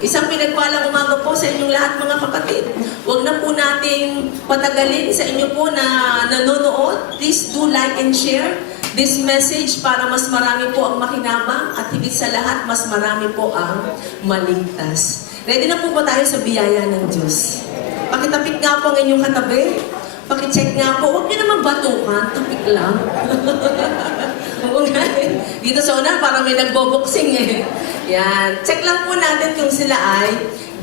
Isang pinagpalang umaga po sa inyong lahat mga kapatid. Huwag na po nating patagalin sa inyo po na nanonood. Please do like and share this message para mas marami po ang makinabang at higit sa lahat, mas marami po ang maligtas. Ready na po ba tayo sa biyaya ng Diyos? Pakitapik nga po ang inyong katabi. Pakicheck nga po. Huwag niyo naman batukan. Tapik lang. Oo nga eh. Dito sa una, parang may nagboboxing eh. Yan. Check lang po natin kung sila ay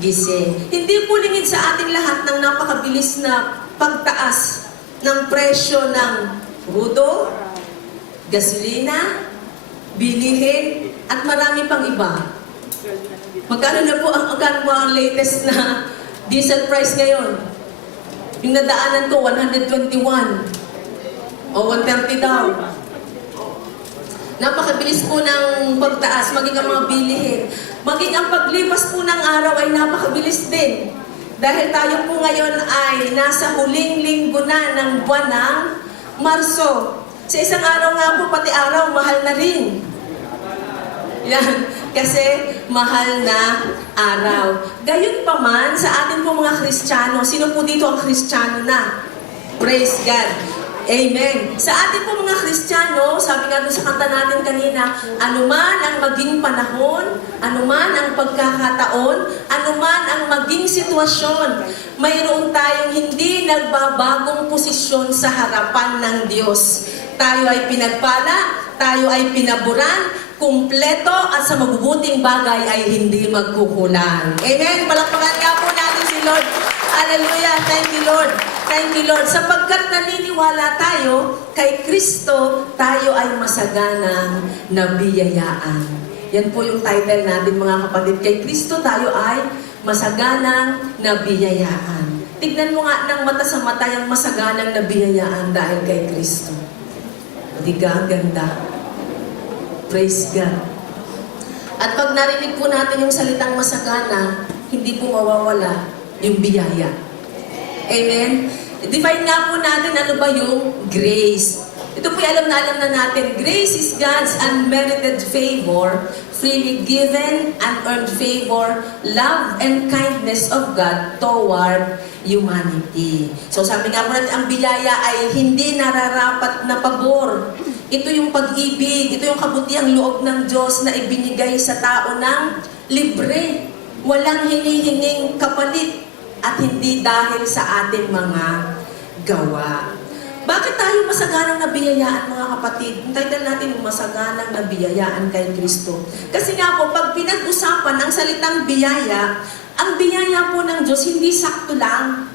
gising. Hindi po lingid sa ating lahat ng napakabilis na pagtaas ng presyo ng crudo, gasolina, bilihin, at marami pang iba. Magkano na po ang latest na diesel price ngayon? Yung nadaanan ko, 121 o 130 daw. Napakabilis po ng pagtaas, maging ang mga bilihin. Maging ang paglipas po ng araw ay napakabilis din. Dahil tayo po ngayon ay nasa huling linggo na ng buwan ng Marso. Sa isang araw nga po, pati araw, mahal na rin. Yan, kasi mahal na araw. Gayon pa man, sa atin po mga Kristiyano, sino po dito ang Kristiyano na? Praise God. Amen. Sa atin po mga Kristiyano, sabi nga doon sa kanta natin kanina, anuman ang maging panahon, anuman ang pagkakataon, anuman ang maging sitwasyon, mayroon tayong hindi nagbabagong posisyon sa harapan ng Diyos. Tayo ay pinagpala, tayo ay pinaburan, kumpleto at sa mabubuting bagay ay hindi magkukulang. Amen. Palakpakan nga po natin si Lord. Hallelujah. Thank you, Lord. Thank you, Lord. Sapagkat naniniwala tayo kay Kristo, tayo ay masaganang nabiyayaan. Yan po yung title natin mga kapatid. Kay Kristo tayo ay masaganang nabiyayaan. Tignan mo nga ng mata sa mata yung masaganang nabiyayaan dahil kay Kristo. Diga, ang ganda. Praise God. At pag narinig po natin yung salitang masagana, hindi po mawawala yung biyaya. Amen? Define nga po natin ano ba yung grace. Ito po alam na natin. Grace is God's unmerited favor, freely given and earned favor, love and kindness of God toward humanity. So sabi nga po natin, ang biyaya ay hindi nararapat na pabor. Ito yung pag-ibig, ito yung kabutihang loob ng Diyos na ibinigay sa tao ng libre. Walang hinihinging kapalit at hindi dahil sa ating mga gawa. Bakit tayo masaganang nabiyayaan mga kapatid? Ang title natin, masaganang nabiyayaan kay Kristo. Kasi nga po, pag pinag-usapan ang salitang biyaya, ang biyaya po ng Diyos hindi sakto lang.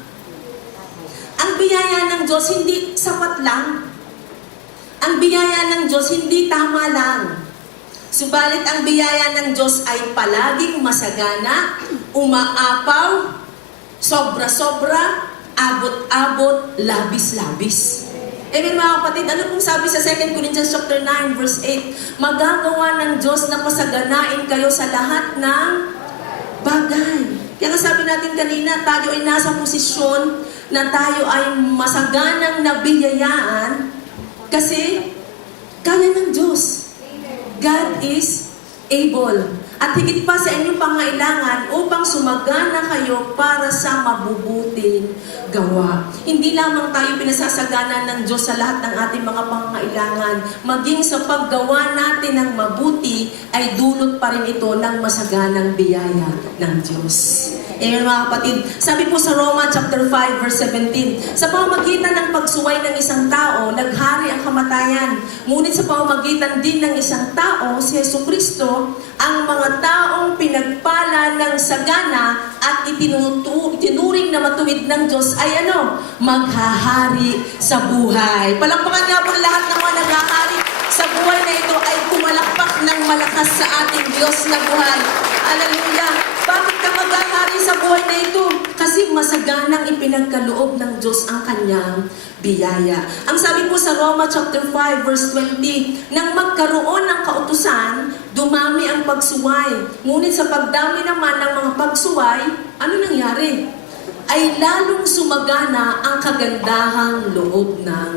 Ang biyaya ng Diyos hindi sapat lang. Ang biyaya ng Diyos hindi tama lang. Subalit ang biyaya ng Diyos ay palaging masagana, umaapaw, sobra-sobra, abot-abot, labis-labis. Amen mga kapatid, ano pong sabi sa 2 Corinthians chapter 9 verse 8? Magagawa ng Diyos na pasaganain kayo sa lahat ng bagay. Kaya nga sabi natin kanina, tayo ay nasa posisyon na tayo ay masaganang nabiyayaan kasi kaya ng Diyos. God is able. At higit pa sa inyong pangailangan upang sumagana kayo para sa mabubuting gawa. Hindi lamang tayo pinasasagana ng Diyos sa lahat ng ating mga pangailangan. Maging sa paggawa natin ng mabuti ay dulot pa rin ito ng masaganang biyaya ng Diyos. Amen mga kapatid. Sabi po sa Roma chapter 5 verse 17, sa pamamagitan ng pagsuway ng isang tao, naghari ang kamatayan. Ngunit sa pamamagitan din ng isang tao, si Jesucristo, ang mga taong pinagpala ng sagana at itinuring na matuwid ng Diyos ay ano? Maghahari sa buhay. Palakpakan nga po lahat ng mga naghahari sa buhay na ito ay kumalakpak ng malakas sa ating Diyos na buhay. Hallelujah! Bakit ka maghahari sa buhay na ito? Kasi masaganang ipinagkaloob ng Diyos ang kanyang biyaya. Ang sabi po sa Roma chapter 5 verse 20, nang magkaroon ng kautusan, dumami ang pagsuway. Ngunit sa pagdami naman ng mga pagsuway, ano nangyari? Ay lalong sumagana ang kagandahang loob ng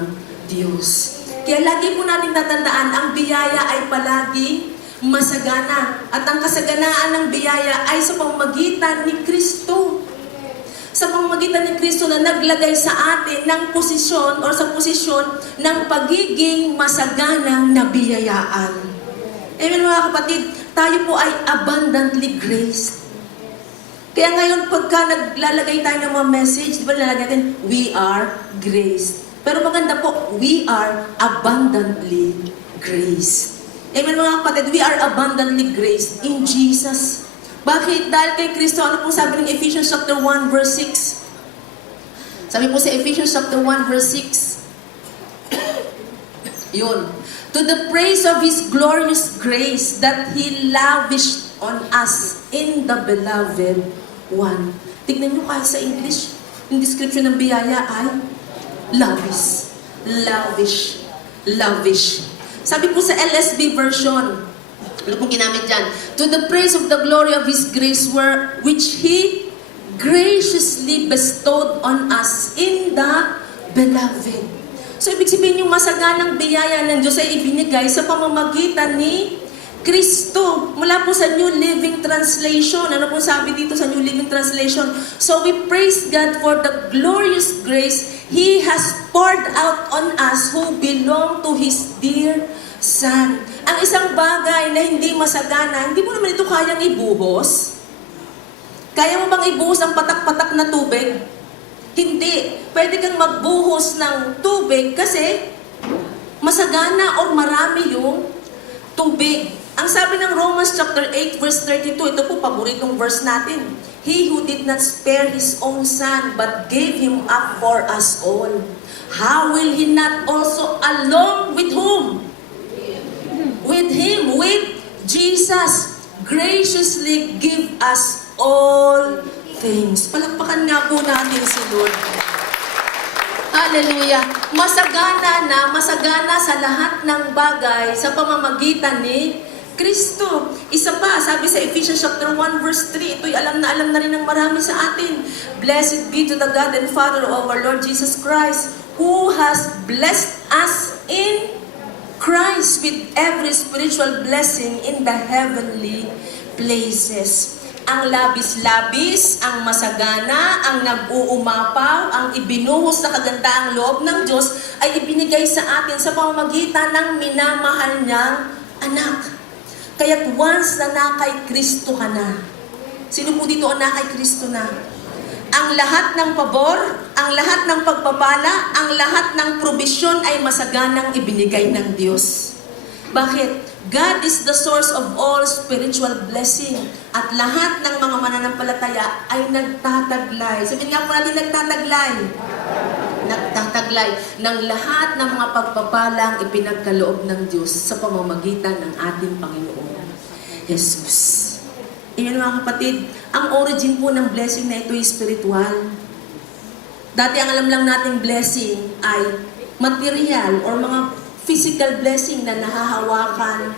Diyos. Kaya lagi po natin tatandaan, ang biyaya ay palagi masagana. At ang kasaganaan ng biyaya ay sa pamamagitan ni Kristo. Sa pamamagitan ni Kristo na naglagay sa atin ng posisyon o sa posisyon ng pagiging masaganang nabiyayaan. Amen mga kapatid, tayo po ay abundantly graced. Kaya ngayon pagka naglalagay tayo ng mga message, di ba lalagay natin, we are graced. Pero maganda po, we are abundantly graced. Amen mga kapatid, we are abundantly graced in Jesus. Bakit? Dahil kay Kristo, ano pong sabi ng Ephesians chapter 1 verse 6? Sabi po sa Ephesians chapter 1 verse 6, yun. To the praise of His glorious grace that He lavished on us in the beloved one. Tignan nyo kahit sa English, yung description ng biyaya ay lavish. Lavish. Lavish. Sabi po sa LSB version, ano pong ginamit dyan? To the praise of the glory of His grace which He graciously bestowed on us in the beloved. So, ibig sabihin yung masaganang biyaya ng Diyos ay ibinigay sa pamamagitan ni Kristo. Mula po sa New Living Translation. Ano po sabi dito sa New Living Translation? So, we praise God for the glorious grace He has poured out on us who belong to His dear Son. Ang isang bagay na hindi masagana, hindi mo naman ito kayang ibuhos. Kaya mo bang ibuhos ang patak-patak na tubig? Hindi. Pwede kang magbuhos ng tubig kasi masagana o marami yung tubig. Ang sabi ng Romans chapter 8 verse 32, ito po paboritong verse natin. He who did not spare His own Son but gave Him up for us all, how will He not also along with whom? With Him, with Jesus, graciously give us all things. Palakpakan nga po natin si Lord. Hallelujah. Masagana sa lahat ng bagay sa pamamagitan ni Kristo. Isa pa, sabi sa Ephesians chapter 1 verse 3, ito'y alam na rin ng marami sa atin. Blessed be to the God and Father of our Lord Jesus Christ, who has blessed us in Christ with every spiritual blessing in the heavenly places. Ang labis-labis, ang masagana, ang nag-uumapaw, ang ibinuhos sa kagandaang loob ng Diyos ay ibinigay sa atin sa pamamagitan ng minamahal niyang anak. Kaya't once na nakay Kristo ka na, sino po dito ang nakay Kristo na? Ang lahat ng pabor, ang lahat ng pagpapala, ang lahat ng probisyon ay masaganang ibinigay ng Diyos. Bakit? God is the source of all spiritual blessing. At lahat ng mga mananampalataya ay nagtataglay. Sabihin nga po natin, nagtataglay. Nagtataglay ng lahat ng mga pagpapalang ipinagkaloob ng Diyos sa pamamagitan ng ating Panginoon Jesus. Ayan mga kapatid, ang origin po ng blessing na ito ay spiritual. Dati ang alam lang nating blessing ay material or mga physical blessing na nahahawakan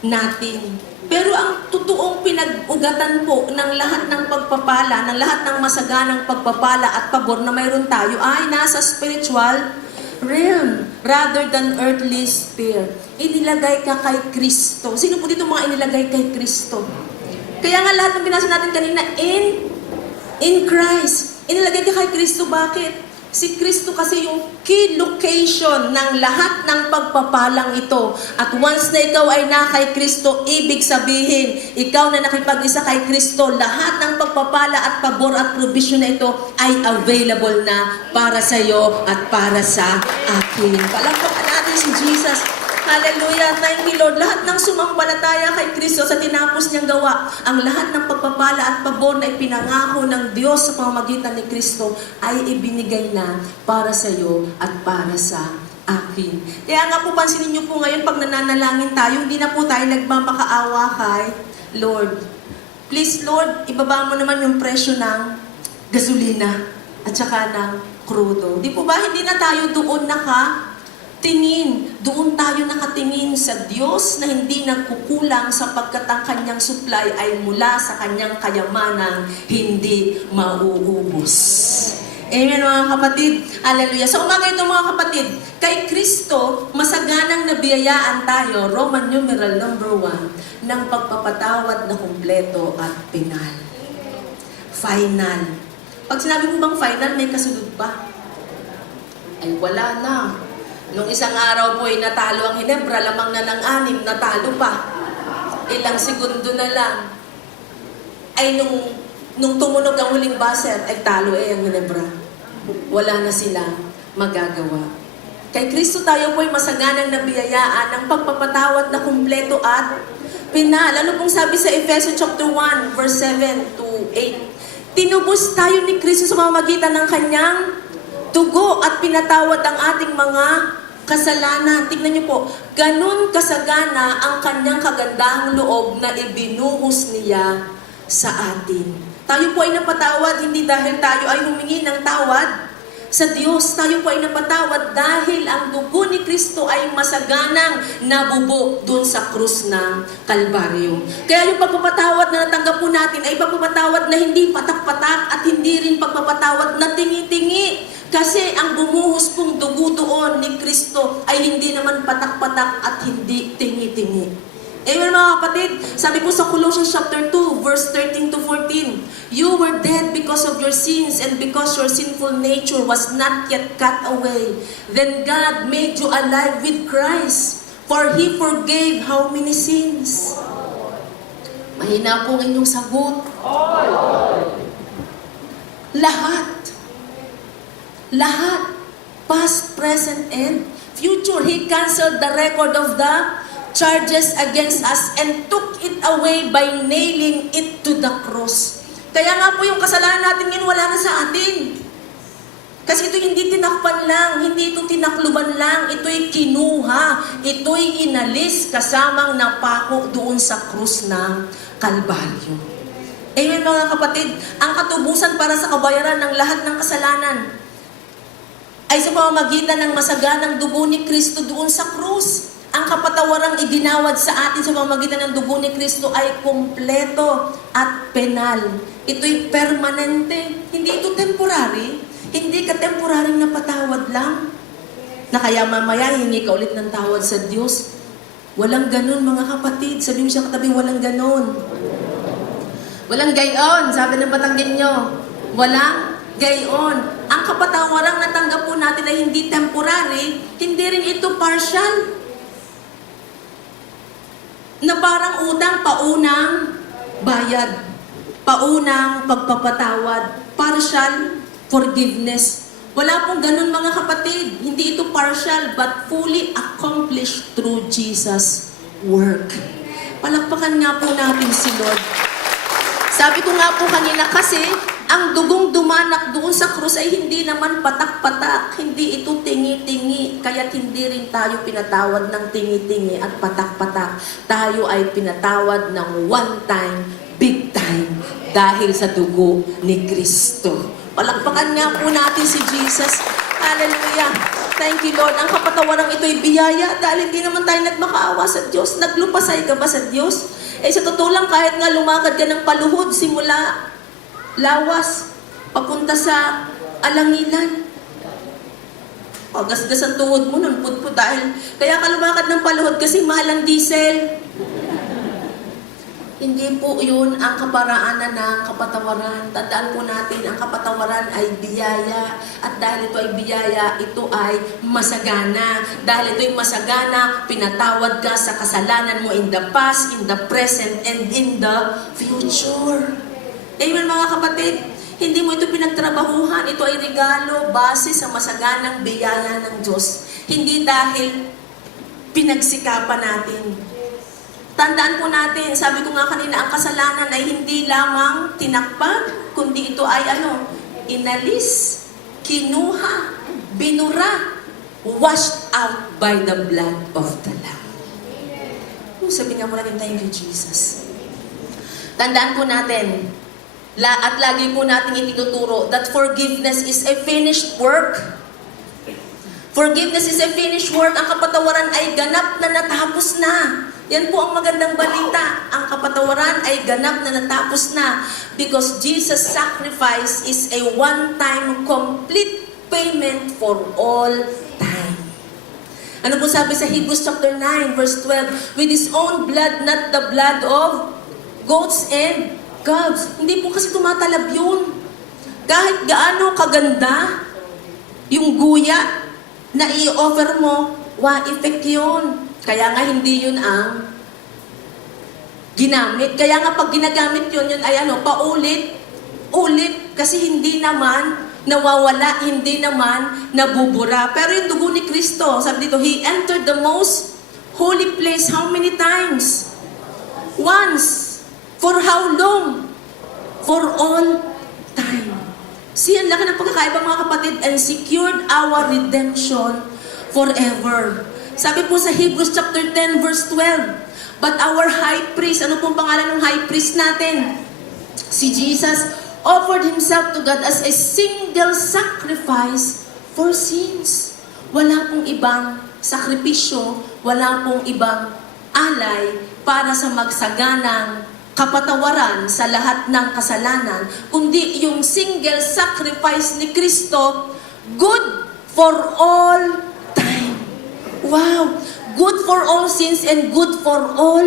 natin. Pero ang totoong pinag-ugatan po ng lahat ng pagpapala, ng lahat ng masaganang pagpapala at pabor na mayroon tayo ay nasa spiritual realm rather than earthly sphere. Inilagay ka kay Kristo. Sino po dito mga inilagay kay Kristo? Kaya nga lahat ng binasa natin kanina, in Christ. Inilagay ka kay Kristo. Bakit? Si Kristo kasi yung key location ng lahat ng pagpapalang ito. At once na ikaw ay na kay Kristo, ibig sabihin, ikaw na nakipag-isa kay Kristo, lahat ng pagpapala at pabor at provision na ito ay available na para sa iyo at para sa akin. Palakpakan natin si Jesus. Hallelujah. Thank you, Lord. Lahat ng sumampalataya kay Kristo sa tinapos niyang gawa, ang lahat ng pagpapala at pabor na ipinangako ng Diyos sa pamamagitan ni Kristo ay ibinigay na para sa iyo at para sa akin. Kaya nga po, pansinin niyo po ngayon, pag nananalangin tayo, hindi na po tayo nagmamakaawa kay Lord. Please, Lord, ibaba mo naman yung presyo ng gasolina at saka ng krudo. Di po ba, hindi na tayo doon tingin, doon tayo nakatingin sa Diyos na hindi nagkukulang sapagkat ang kanyang supply ay mula sa kanyang kayamanang hindi mauubos. Amen mga kapatid. Hallelujah. Sa umaga ito mga kapatid, kay Kristo, masaganang nabiyayaan tayo, Roman numeral number 1, ng pagpapatawad na kumpleto at penal. Final. Pag sinabi mo bang final, may kasunod pa? Ay wala na. Nung isang araw po ay natalo ang Hinebra, lamang na ng 6, natalo pa. Ilang segundo na lang. Ay nung tumunog ang huling buzzer, ay talo ang Hinebra. Wala na silang magagawa. Kay Kristo tayo po ay masaganang nabiyayaan ng pagpapatawad na kumpleto at penal. Ano pong sabi sa Efeso chapter 1, verse 7 to 8? Tinubos tayo ni Kristo sa pamamagitan ng kanyang dugo at pinatawad ang ating mga kasalanan. Tignan niyo po, ganun kasagana ang kanyang kagandahang loob na ibinuhos niya sa atin. Tayo po ay napatawad hindi dahil tayo ay humingi ng tawad sa Diyos. Tayo po ay napatawad dahil ang dugo ni Kristo ay masaganang nabubok doon sa krus ng Kalbaryo. Kaya yung pagpapatawad na natanggap po natin ay pagpapatawad na hindi patak-patak at hindi rin pagpapatawad na tingi-tingi. Kasi ang bumuhos pong dugo doon ni Kristo ay hindi naman patak-patak at hindi tingi-tingi. Amen mga kapatid, sabi po sa Colossians chapter 2, verse 13 to 14, you were dead because of your sins and because your sinful nature was not yet cut away. Then God made you alive with Christ, for He forgave how many sins? Mahina po ang inyong sagot. Lahat. Lahat. Past, present, and future. He canceled the record of the charges against us and took it away by nailing it to the cross. Kaya nga po yung kasalanan natin ngayon wala na sa atin. Kasi ito hindi tinakpan lang, hindi ito tinakluban lang, ito'y kinuha, ito'y inalis kasamang napako doon sa krus ng Kalbaryo. Amen mga kapatid, ang katubusan para sa kabayaran ng lahat ng kasalanan ay sa pamamagitan ng masaganang dugo ni Kristo doon sa krus. Ang kapatawarang iginawad sa atin sa pamamagitan ng dugo ni Kristo ay kumpleto at penal. Ito'y permanente. Hindi ito temporary. Hindi ka temporaryong napatawad lang. Na kaya mamaya hingi ka ulit ng tawad sa Diyos. Walang ganun mga kapatid. Sabi mo siya katabi, walang ganun. Walang gayon. Sabi ng Batanggin nyo. Walang gayon. Ang kapatawarang natanggap po natin ay hindi temporary. Hindi rin ito partial. Na parang utang, paunang bayad, paunang pagpapatawad, partial forgiveness. Wala pong ganun mga kapatid. Hindi ito partial but fully accomplished through Jesus' work. Palakpakan nga po natin si Lord. Sabi ko nga po kanina kasi ang dugong dumanak doon sa krus ay hindi naman patak-patak, hindi ito tingi-tingi, kaya't hindi rin tayo pinatawad ng tingi-tingi at patak-patak. Tayo ay pinatawad ng one time, big time, dahil sa dugo ni Kristo. Palakpakan nga po natin si Jesus. Hallelujah! Thank you Lord. Ang kapatawarang ito'y biyaya dahil hindi naman tayo nagmakaawa sa Diyos. Naglupasay ka ba sa Diyos? Sa totoo lang, kahit nga lumakad ka ng paluhod simula lawas, papunta sa alanginan. Gasgas ang tuhod mo nun, pudpud dahil kaya ka lumakad ng paluhod kasi mahal ang diesel. Hindi po yun ang kaparaanan ng kapatawaran. Tandaan po natin, ang kapatawaran ay biyaya. At dahil ito ay biyaya, ito ay masagana. Dahil ito ay masagana, pinatawad ka sa kasalanan mo in the past, in the present, and in the future. Amen mga kapatid, hindi mo ito pinagtrabahuhan, ito ay regalo base sa masaganang biyaya ng Diyos. Hindi dahil pinagsikapan natin. Tandaan po natin, sabi ko nga kanina, ang kasalanan ay hindi lamang tinakpan, kundi ito ay inalis, kinuha, binura, washed out by the blood of the Lamb. Sabi nga mo natin, thank you Jesus. Tandaan po natin, at lagi po natin itinuturo that forgiveness is a finished work. Forgiveness is a finished work. Ang kapatawaran ay ganap na natapos na. Yan po ang magandang balita. Ang kapatawaran ay ganap na natapos na because Jesus' sacrifice is a one-time complete payment for all time. Ano po sabi sa Hebrews chapter 9 verse 12? With His own blood, not the blood of goats and calves. Hindi po kasi tumatalab yun. Kahit gaano kaganda yung guya na i-offer mo, wa-effect yun. Kaya nga hindi yun ang ginamit. Kaya nga pag ginagamit yun, yun ay paulit. Kasi hindi naman nawawala, hindi naman nabubura. Pero yung dugo ni Kristo, sabi dito, He entered the most holy place how many times? Once. For how long? For all time. See, ang laki ng pagkakaiba mga kapatid, and secured our redemption forever. Sabi po sa Hebrews chapter 10 verse 12, but our high priest, ano pong pangalan ng high priest natin? Si Jesus offered Himself to God as a single sacrifice for sins. Wala pong ibang sakripisyo, wala pong ibang alay para sa magsaganang kapatawaran sa lahat ng kasalanan, kundi yung single sacrifice ni Kristo, good for all time. Wow! Good for all sins and good for all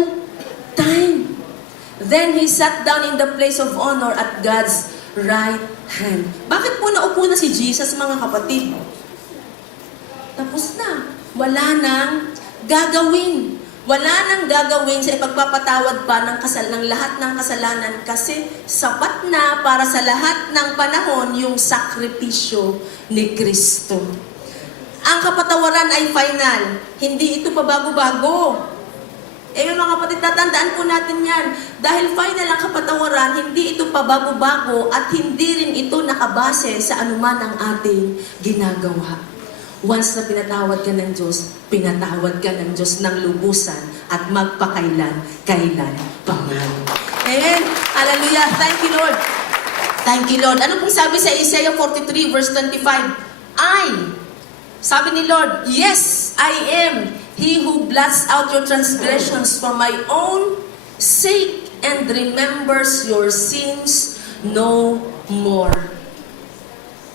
time. Then He sat down in the place of honor at God's right hand. Bakit po naupo na si Jesus, mga kapatid? Tapos na. Wala nang gagawin. Wala nang gagawin sa ipagpapatawad pa ng lahat ng kasalanan kasi sapat na para sa lahat ng panahon yung sakripisyo ni Kristo. Ang kapatawaran ay final. Hindi ito pabago-bago. Mga kapatid, tatandaan po natin yan. Dahil final ang kapatawaran, hindi ito pabago-bago at hindi rin ito nakabase sa anuman ang ating ginagawa. Once na pinatawad ka ng Diyos, pinatawad ka ng Diyos ng lubusan at magpakailan-kailan paman. Amen. Hallelujah. Thank you, Lord. Thank you, Lord. Ano pong sabi sa Isaiah 43 verse 25? Sabi ni Lord, yes, I am He who blots out your transgressions for my own sake and remembers your sins no more.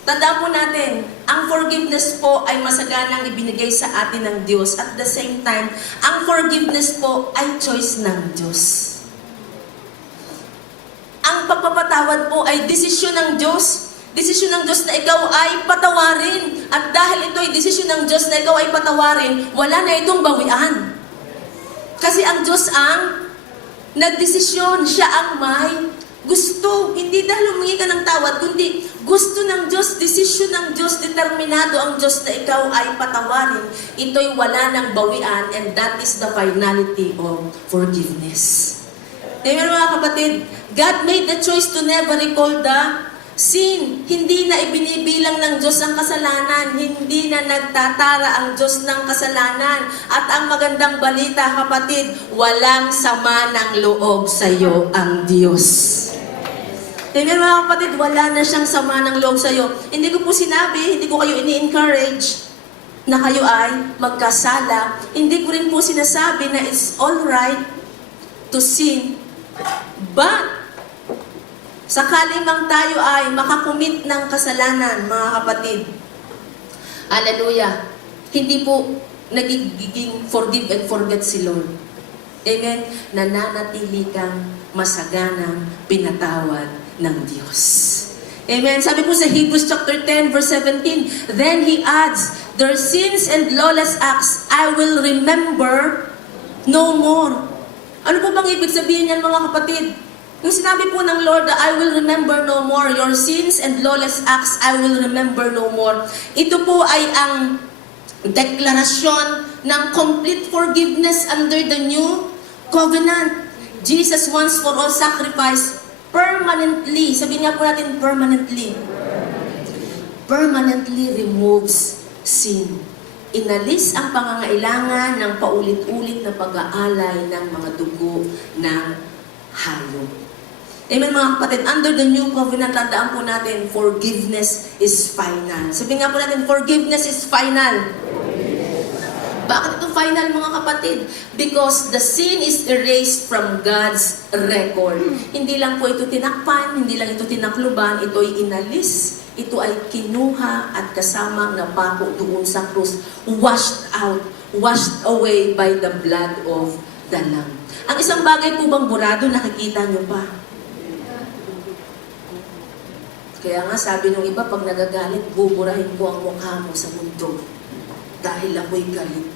Tandaan po natin, ang forgiveness po ay masaganang ibinigay sa atin ng Diyos. At the same time, ang forgiveness po ay choice ng Diyos. Ang pagpapatawad po ay desisyon ng Diyos. Desisyon ng Diyos na ikaw ay patawarin. At dahil ito ay desisyon ng Diyos na ikaw ay patawarin, wala na itong bawian. Kasi ang Diyos ang nagdesisyon, siya ang may gusto. Hindi dahil humingi ka ng tawad, kundi gusto ng Diyos, desisyon ng Diyos, determinado ang Diyos na ikaw ay patawarin. Ito'y wala ng bawian, and that is the finality of forgiveness. Amen, mga kapatid, God made the choice to never recall the sin. Hindi na ibinibilang ng Diyos ang kasalanan. Hindi na nagtatara ang Diyos ng kasalanan. At ang magandang balita, kapatid, walang sama ng loob sa iyo ang Diyos. Amen, mga kapatid, wala na siyang sama ng loob sa iyo. Hindi ko po sinabi, hindi ko kayo ini-encourage na kayo ay magkasala. Hindi ko rin po sinasabi na it's alright to sin. But, sakali mang tayo ay makakumit ng kasalanan, mga kapatid, hallelujah, hindi po nagiging forgive and forget si Lord. Amen? Nananatili kang masaganang pinatawad ng Diyos. Amen? Sabi po sa Hebrews chapter 10 verse 17, then He adds, their sins and lawless acts I will remember no more. Ano po bang ibig sabihin yan, mga kapatid? Yung sinabi po ng Lord, I will remember no more your sins and lawless acts, I will remember no more. Ito po ay ang deklarasyon ng complete forgiveness under the new covenant. Jesus once for all sacrifice permanently, sabihin nga po natin permanently removes sin. Inalis ang pangangailangan ng paulit-ulit na pag-aalay ng mga dugo ng hayop. Amen, mga kapatid, under the new covenant, tandaan po natin, forgiveness is final. Sabihin nga po natin, forgiveness is final. Bakit ito final, mga kapatid? Because the sin is erased from God's record. Hindi lang po ito tinakpan, hindi lang ito tinakluban, ito ay inalis. Ito ay kinuha at kasamang napako doon sa krus. Washed out, washed away by the blood of the Lamb. Ang isang bagay po bang burado, nakikita nyo pa? Kaya nga sabi nung iba, pag nagagalit, buburahin ko ang mukha mo sa mundo dahil ako'y galit.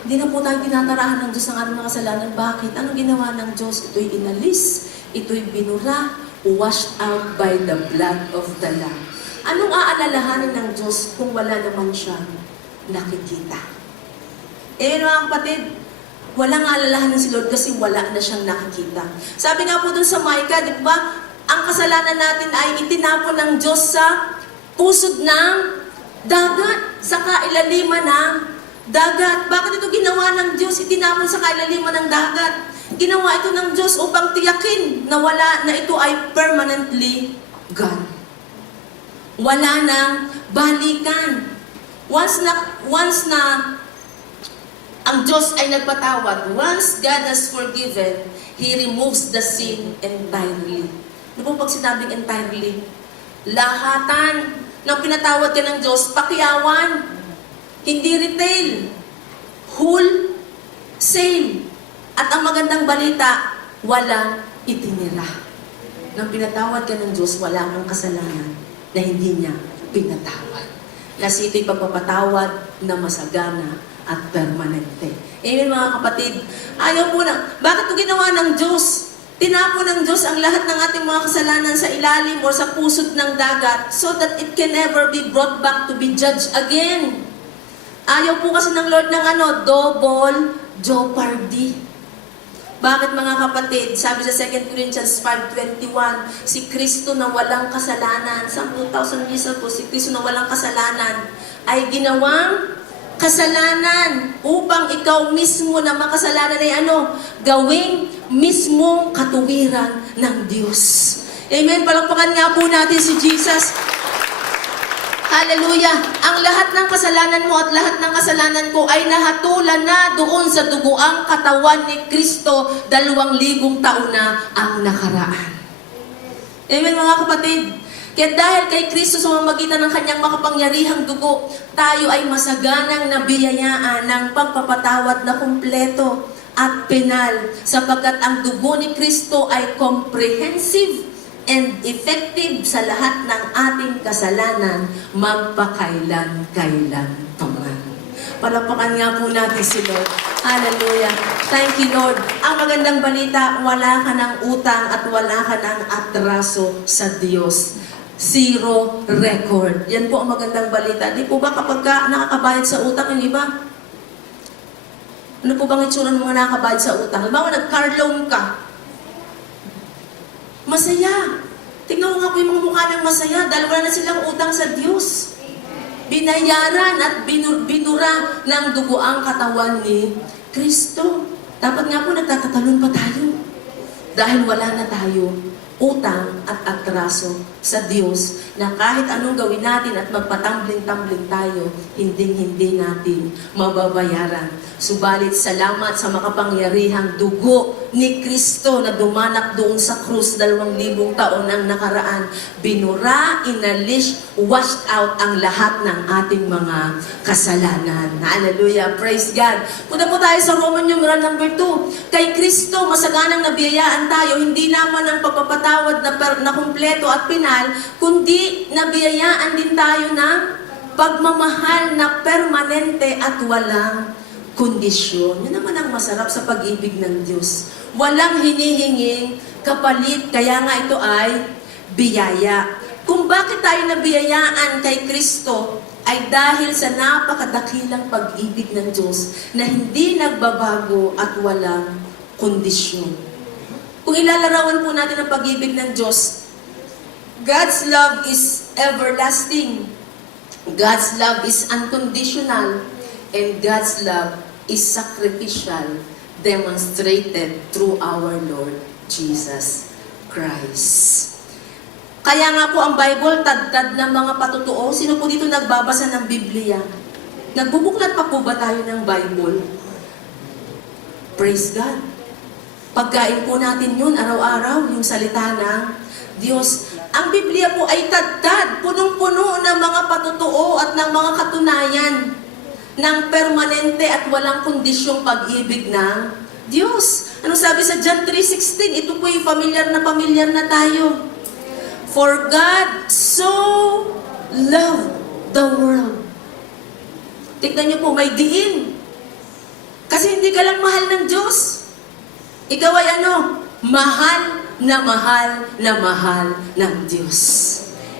Hindi na po tayo tinatarahan ng Diyos ng ating mga kasalanan. Bakit? Anong ginawa ng Diyos? Ito'y inalis, ito'y binura, washed out by the blood of the Lamb. Anong aalalahanin ng Diyos kung wala naman siyang nakikita? Mga kapatid, walang aalalahanin si Lord kasi wala na siyang nakikita. Sabi nga po dun sa Micah, di ba? Ang kasalanan natin ay itinapon ng Diyos sa pusod ng dagat, sa kailaliman ng dagat. Bakit ito ginawa ng Diyos? Itinapon sa kailaliman ng dagat. Ginawa ito ng Diyos upang tiyakin na wala, na ito ay permanently gone. Wala nang balikan. Once na ang Diyos ay nagpatawad, once God has forgiven, He removes the sin entirely. Ano po pag sinabing entirely? Lahatan ng pinatawad ka ng Diyos, pakiyawan, hindi retail, wholesale. At ang magandang balita, walang itinira. Nang pinatawad ka ng Diyos, wala kang kasalanan na hindi niya pinatawad. Kasi ito'y pagpapatawad na masagana at permanente. Amen, mga kapatid. Ayaw po na. Bakit ito ginawa ng Diyos? Tinapon ng Diyos ang lahat ng ating mga kasalanan sa ilalim o sa pusod ng dagat so that it can never be brought back to be judged again. Ayaw po kasi ng Lord ng double jeopardy. Bakit, mga kapatid? Sabi sa 2 Corinthians 5:21, si Kristo na walang kasalanan, sa 2,000 years ago, si Kristo na walang kasalanan ay ginawang kasalanan upang ikaw mismo na makasalanan ay gawing mismong katuwiran ng Diyos. Amen. Palakpakan nga po natin si Jesus. Hallelujah. Ang lahat ng kasalanan mo at lahat ng kasalanan ko ay nahatulan na doon sa duguang katawan ni Kristo 2,000 taon na ang nakaraan. Amen, mga kapatid. Kaya dahil kay Kristo sa mamagitan ng kanyang makapangyarihang dugo, tayo ay masaganang nabiyayaan ng pagpapatawad na kumpleto at penal, sapagkat ang dugo ni Kristo ay comprehensive and effective sa lahat ng ating kasalanan magpakailan-kailan tuman. Palakpakan nga po natin si Lord. Hallelujah. Thank you, Lord. Ang magandang balita, wala ka ng utang at wala ka ng atraso sa Diyos. Zero record. Yan po ang magandang balita. Di po ba kapag nakakabayad sa utang yung iba? Ano po bang itsura ng mga nakakabayad sa utang? Halimbawa, nag-car loan ka. Masaya. Tingnan mo nga po yung mga mukha ng masaya dahil wala na silang utang sa Diyos. Binayaran at binura ng dugo ang katawan ni Kristo. Dapat nga po nagtatatalon pa tayo. Dahil wala na tayo utang at atraso sa Diyos na kahit anong gawin natin at magpatambling-tambling tayo, hindi natin mababayaran. Subalit salamat sa makapangyarihang dugo ni Kristo na dumanak doon sa krus 2,000 taon ang nakaraan. Binura, inalis, washed out ang lahat ng ating mga kasalanan. Hallelujah! Praise God! Punta po tayo sa Roman numeral number 2. Kay Kristo, masaganang nabiyayaan tayo, hindi naman ang pagpapatawad na kumpleto at pinal, kundi nabiyayaan din tayo ng pagmamahal na permanente at walang kondisyon. Yan naman ang masarap sa pag-ibig ng Diyos. Walang hinihinging kapalit, kaya nga ito ay biyaya. Kung bakit tayo nabiyayaan kay Kristo, ay dahil sa napakadakilang pag-ibig ng Diyos na hindi nagbabago at walang kondisyon. Kung ilalarawan po natin ang pag-ibig ng Diyos, God's love is everlasting. God's love is unconditional. And God's love is sacrificial, demonstrated through our Lord Jesus Christ. Kaya nga po ang Bible, tad-tad ng mga patutuo. Sino po dito nagbabasa ng Biblia? Nagbubuklat pa po ba tayo ng Bible? Praise God. Pagkain po natin yun araw-araw, yung salita ng Diyos. Ang Biblia po ay tadtad, punong-puno ng mga patutuo at ng mga katunayan ng permanente at walang kondisyong pag-ibig ng Diyos. Ano sabi sa John 3:16? Ito po yung familiar na tayo. For God so loved the world. Tignan niyo po, may diin. Kasi hindi ka lang mahal ng Diyos. Ikaw ay ano? Mahal na mahal na mahal ng Diyos.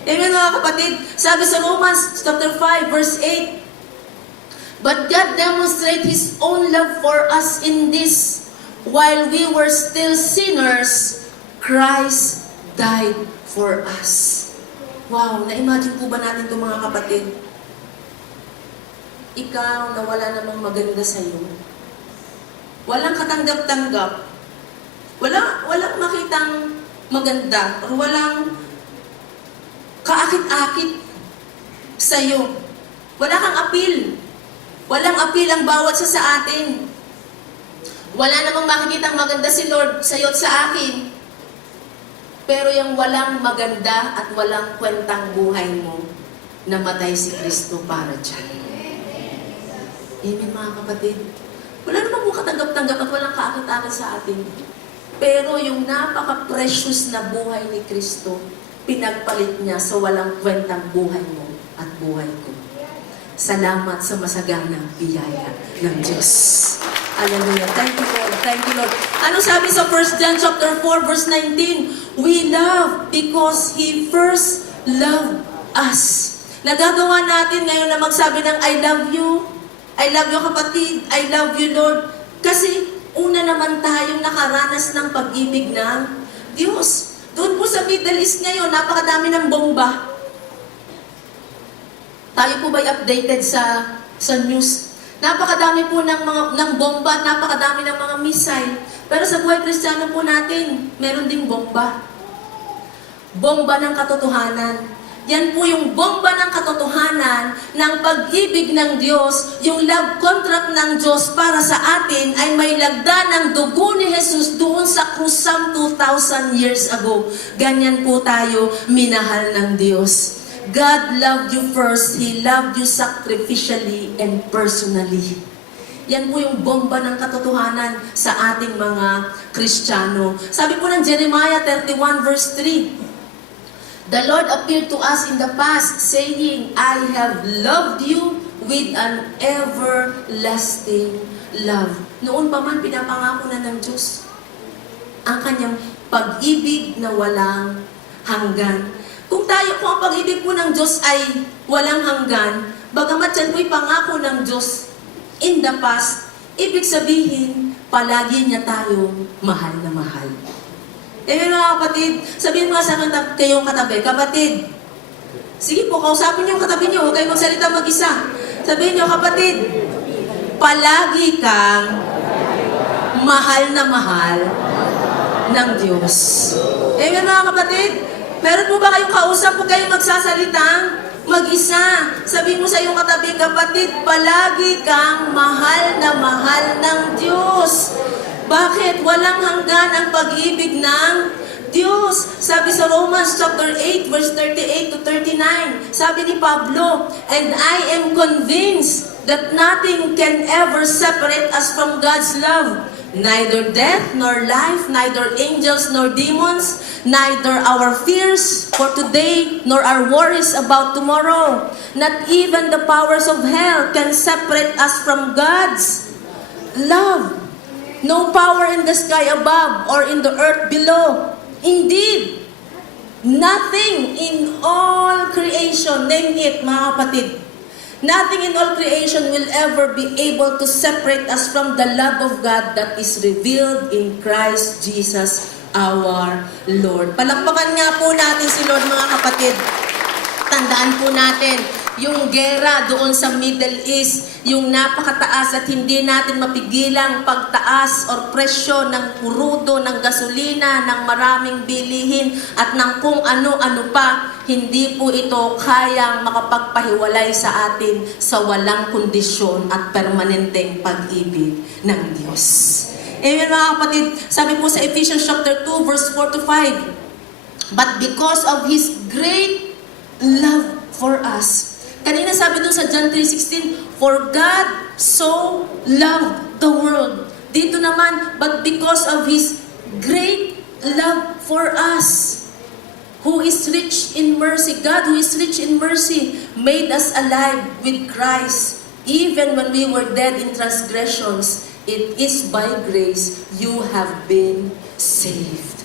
Amen mga kapatid. Sabi sa Romans chapter 5 verse 8, but God demonstrated His own love for us in this, while we were still sinners, Christ died for us. Wow, na-imagine po ba natin ito mga kapatid? Ikaw na wala namang maganda sa'yo. Walang katanggap-tanggap. Walang makitang maganda. Or walang kaakit-akit sa'yo. Wala kang appeal. Walang appeal ang bawat sa atin. Wala namang makikitang maganda si Lord sa'yo at sa akin. Pero yung walang maganda at walang kwentang buhay mo, namatay si Kristo para dyan. Amen mga kapatid. Wala namang mo katanggap-tanggap at walang kaakit-akit sa atin. Pero yung napaka-precious na buhay ni Kristo, pinagpalit niya sa walang kwentang buhay mo at buhay ko. Salamat sa masaganang biyaya ng Diyos. Hallelujah. Thank you, Lord. Thank you, Lord. Ano sabi sa 1 John chapter 4, verse 19? We love because He first loved us. Nagagawa natin ngayon na magsabi ng I love you. I love you kapatid. I love you, Lord. Kasi una naman tayong nakaranas ng pag-ibig ng Diyos. Doon po sa Middle East ngayon, napakadami ng bomba. Tayo po ba'y updated sa news? Napakadami po ng bomba, napakadami ng mga missile. Pero sa buhay Kristiyano po natin, meron ding bomba. Bomba ng katotohanan. Yan po yung bomba ng katotohanan ng pag-ibig ng Diyos, yung love contract ng Diyos para sa atin ay may lagda ng dugo ni Jesus doon sa krusam 2,000 years ago. Ganyan po tayo minahal ng Diyos. God loved you first. He loved you sacrificially and personally. Yan po yung bomba ng katotohanan sa ating mga Kristiyano. Sabi po ng Jeremiah 31 verse 3, the Lord appeared to us in the past, saying, I have loved you with an everlasting love. Noon pa man, pinapangako na ng Diyos ang kanyang pag-ibig na walang hanggan. Kung ang pag-ibig po ng Diyos ay walang hanggan, bagamat yan po'y pangako ng Diyos in the past, ibig sabihin, palagi niya tayong mahal na mahal. Amen mga kapatid, sabihin mga sa kayong katabi, kapatid, sige po, kausapin niyo yung katabi niyo, huwag kayong magsalita mag-isa. Sabihin niyo, kapatid, palagi kang mahal na mahal ng Diyos. Amen mga kapatid, meron po ba kayong kausap po kayong magsasalitang mag-isa? Sabihin mo sa iyong katabi, kapatid, palagi kang mahal na mahal ng Diyos. Bakit? Walang hanggan ang pag-ibig ng Diyos. Sabi sa Romans chapter 8, verse 38 to 39, sabi ni Pablo, and I am convinced that nothing can ever separate us from God's love. Neither death, nor life, neither angels, nor demons, neither our fears for today, nor our worries about tomorrow. Not even the powers of hell can separate us from God's love. No power in the sky above or in the earth below. Indeed, nothing in all creation, name it mga kapatid, nothing in all creation will ever be able to separate us from the love of God that is revealed in Christ Jesus our Lord. Palakpakan nga po natin si Lord mga kapatid. Tandaan po natin, yung gera doon sa Middle East, yung napakataas at hindi natin mapigilang pagtaas or presyo ng kurudo, ng gasolina, ng maraming bilihin at ng kung ano-ano pa, hindi po ito kayang makapagpahiwalay sa atin sa walang kondisyon at permanenteng pag-ibig ng Diyos. Amen mga kapatid, sabi po sa Ephesians chapter 2 verse 4 to 5, but because of His great love for us. Kanina sabi dun sa John 3:16, for God so loved the world. Dito naman, but because of His great love for us, who is rich in mercy, God who is rich in mercy, made us alive with Christ, even when we were dead in transgressions. It is by grace you have been saved.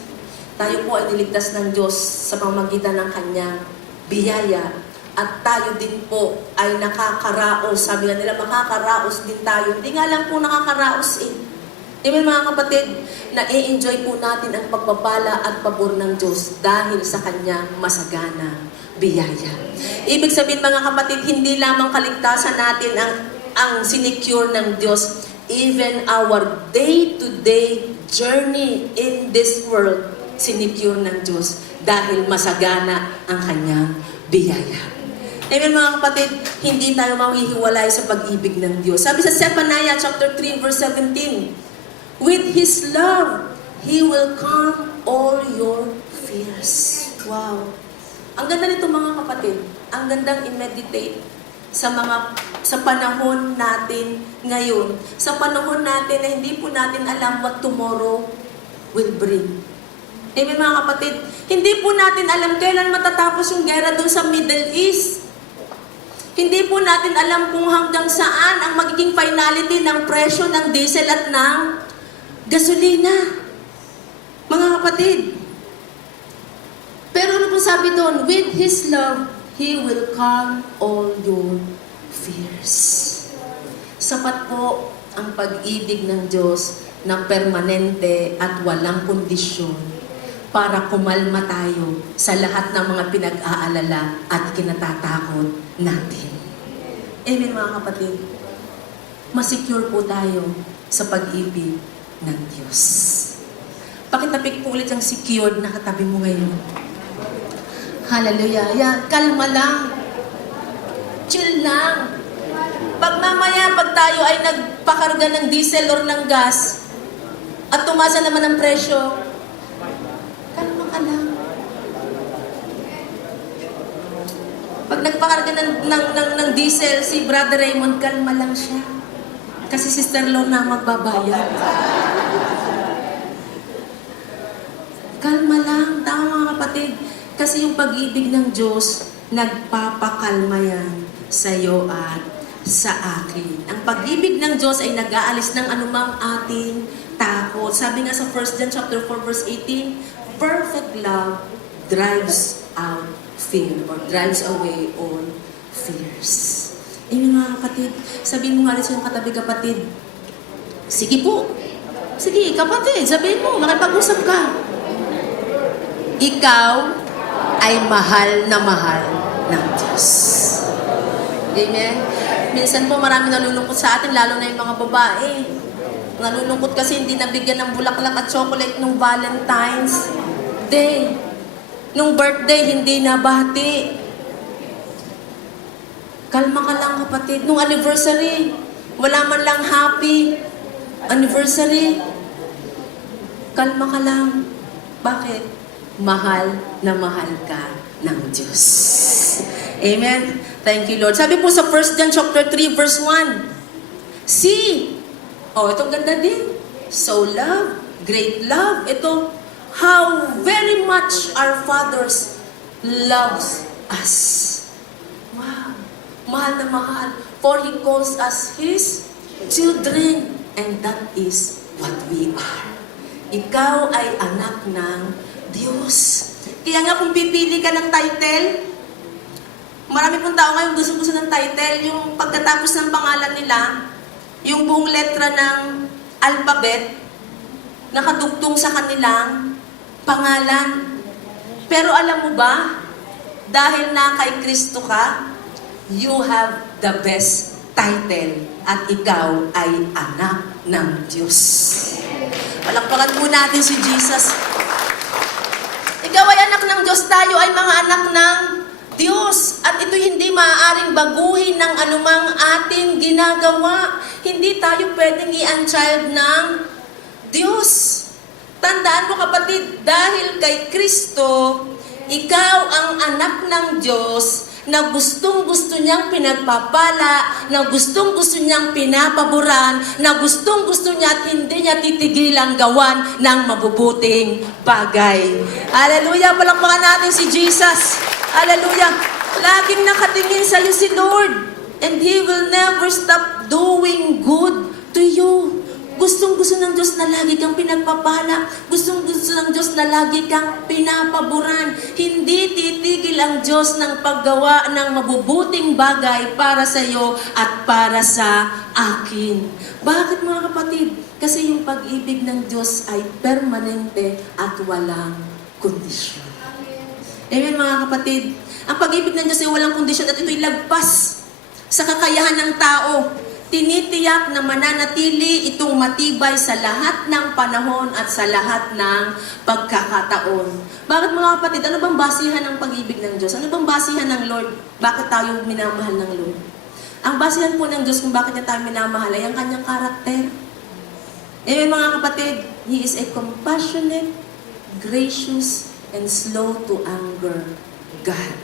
Tayo po ay niligtas ng Diyos sa pamamagitan ng Kanyang biyaya. At tayo din po ay nakakaraos. Sabi nga nila, makakaraos din tayo. Hindi nga lang po nakakaraos eh. Amen mga kapatid, na-enjoy po natin ang pagpapala at pabor ng Diyos dahil sa Kanyang masagana biyaya. Ibig sabihin mga kapatid, hindi lamang kaligtasan natin ang sinecure ng Diyos. Even our day-to-day journey in this world, sinecure ng Diyos dahil masagana ang Kanyang biyaya. Amen mga kapatid, hindi tayo mahihiwalay sa pag-ibig ng Diyos. Sabi sa Zephaniah chapter 3 verse 17, with His love, He will calm all your fears. Wow! Ang ganda nito mga kapatid, ang gandang i-meditate sa panahon natin ngayon. Sa panahon natin na hindi po natin alam what tomorrow will bring. Amen mga kapatid, hindi po natin alam kailan matatapos yung gera doon sa Middle East. Hindi po natin alam kung hanggang saan ang magiging finality ng presyo ng diesel at ng gasolina. Mga kapatid. Pero ano po sabi doon? With His love, He will calm all your fears. Sapat po ang pag-ibig ng Diyos na permanente at walang kondisyon para kumalma tayo sa lahat ng mga pinag-aalala at kinatatakot natin. Amen mga kapatid. Masecure po tayo sa pag-ibig ng Diyos. Pakitapik po ulit ang secured na katabi mo ngayon. Hallelujah. Yan, kalma lang. Chill lang. Pag mamaya, pag tayo ay nagpakarga ng diesel or ng gas at tumasa naman ang presyo, kalma ka lang. Pag nagpakarga ng diesel, si Brother Raymond, kalma lang siya. Kasi Sister Lorna magbabayad. Kalma lang, tama mga kapatid. Kasi yung pag-ibig ng Diyos, nagpapakalma yan sa iyo at sa akin. Ang pag-ibig ng Diyos ay nag-aalis ng anumang ating takot. Sabi nga sa 1 John chapter 4 verse 18, perfect love drives out fear or drives away all fears. Amen mga kapatid. Sabihin mo nga rin sa iyong katabi kapatid. Sige po. Sige kapatid, sabihin mo, makipag-usap ka. Ikaw ay mahal na mahal ng Diyos. Amen? Minsan po marami nalulungkot sa atin, lalo na yung mga babae. Nalulungkot kasi hindi nabigyan ng bulaklak at chocolate nung Valentine's Day. Nung birthday, hindi nabati. Kalma ka lang kapatid. Nung anniversary, wala man lang happy anniversary. Kalma ka lang. Bakit? Mahal na mahal ka ng Diyos. Amen? Thank you, Lord. Sabi po sa 1 John chapter 3, verse 1, see, itong ganda din. So love, great love. Ito, how very much our fathers loves us. Wow. Mahal na mahal. For He calls us His children. And that is what we are. Ikaw ay anak ng Diyos. Kaya nga kung pipili ka ng title, marami pong tao ngayon gusto-gusto ng title, yung pagkatapos ng pangalan nila, yung buong letra ng alphabet, nakadugtong sa kanilang pangalan. Pero alam mo ba, dahil na kay Kristo ka, you have the best title at ikaw ay anak ng Diyos. Palakpakan po natin si Jesus. Ikaw ay anak ng Diyos, tayo ay mga anak ng Diyos. At ito hindi maaaring baguhin ng anumang ating ginagawa. Hindi tayo pwedeng i-unchild ng Diyos. Tandaan mo kapatid, dahil kay Kristo, ikaw ang anak ng Diyos na gustong-gusto niyang pinagpapala, na gustong-gusto niyang pinapaboran, na gustong-gusto niya at hindi niya titigilang gawan ng mabubuting bagay. Hallelujah! Palakpakan natin si Jesus. Hallelujah! Laging nakatingin sa iyo si Lord, and He will never stop doing good to you. Gustong-gusto ng Diyos na lagi kang pinagpapala. Gustong-gusto ng Diyos na lagi kang pinapaboran. Hindi titigil ang Diyos ng paggawa ng mabubuting bagay para sa iyo at para sa akin. Bakit mga kapatid? Kasi yung pag-ibig ng Diyos ay permanente at walang kondisyon. Amen mga kapatid? Ang pag-ibig ng Diyos ay walang kondisyon at ito'y lagpas sa kakayahan ng tao. Tinitiyak na mananatili itong matibay sa lahat ng panahon at sa lahat ng pagkakataon. Bakit mga kapatid? Ano bang basihan ng pag-ibig ng Diyos? Ano bang basihan ng Lord? Bakit tayo minamahal ng Lord? Ang basihan po ng Diyos kung bakit niya tayo minamahal ay ang kanyang karakter. Mga kapatid, He is a compassionate, gracious, and slow to anger God.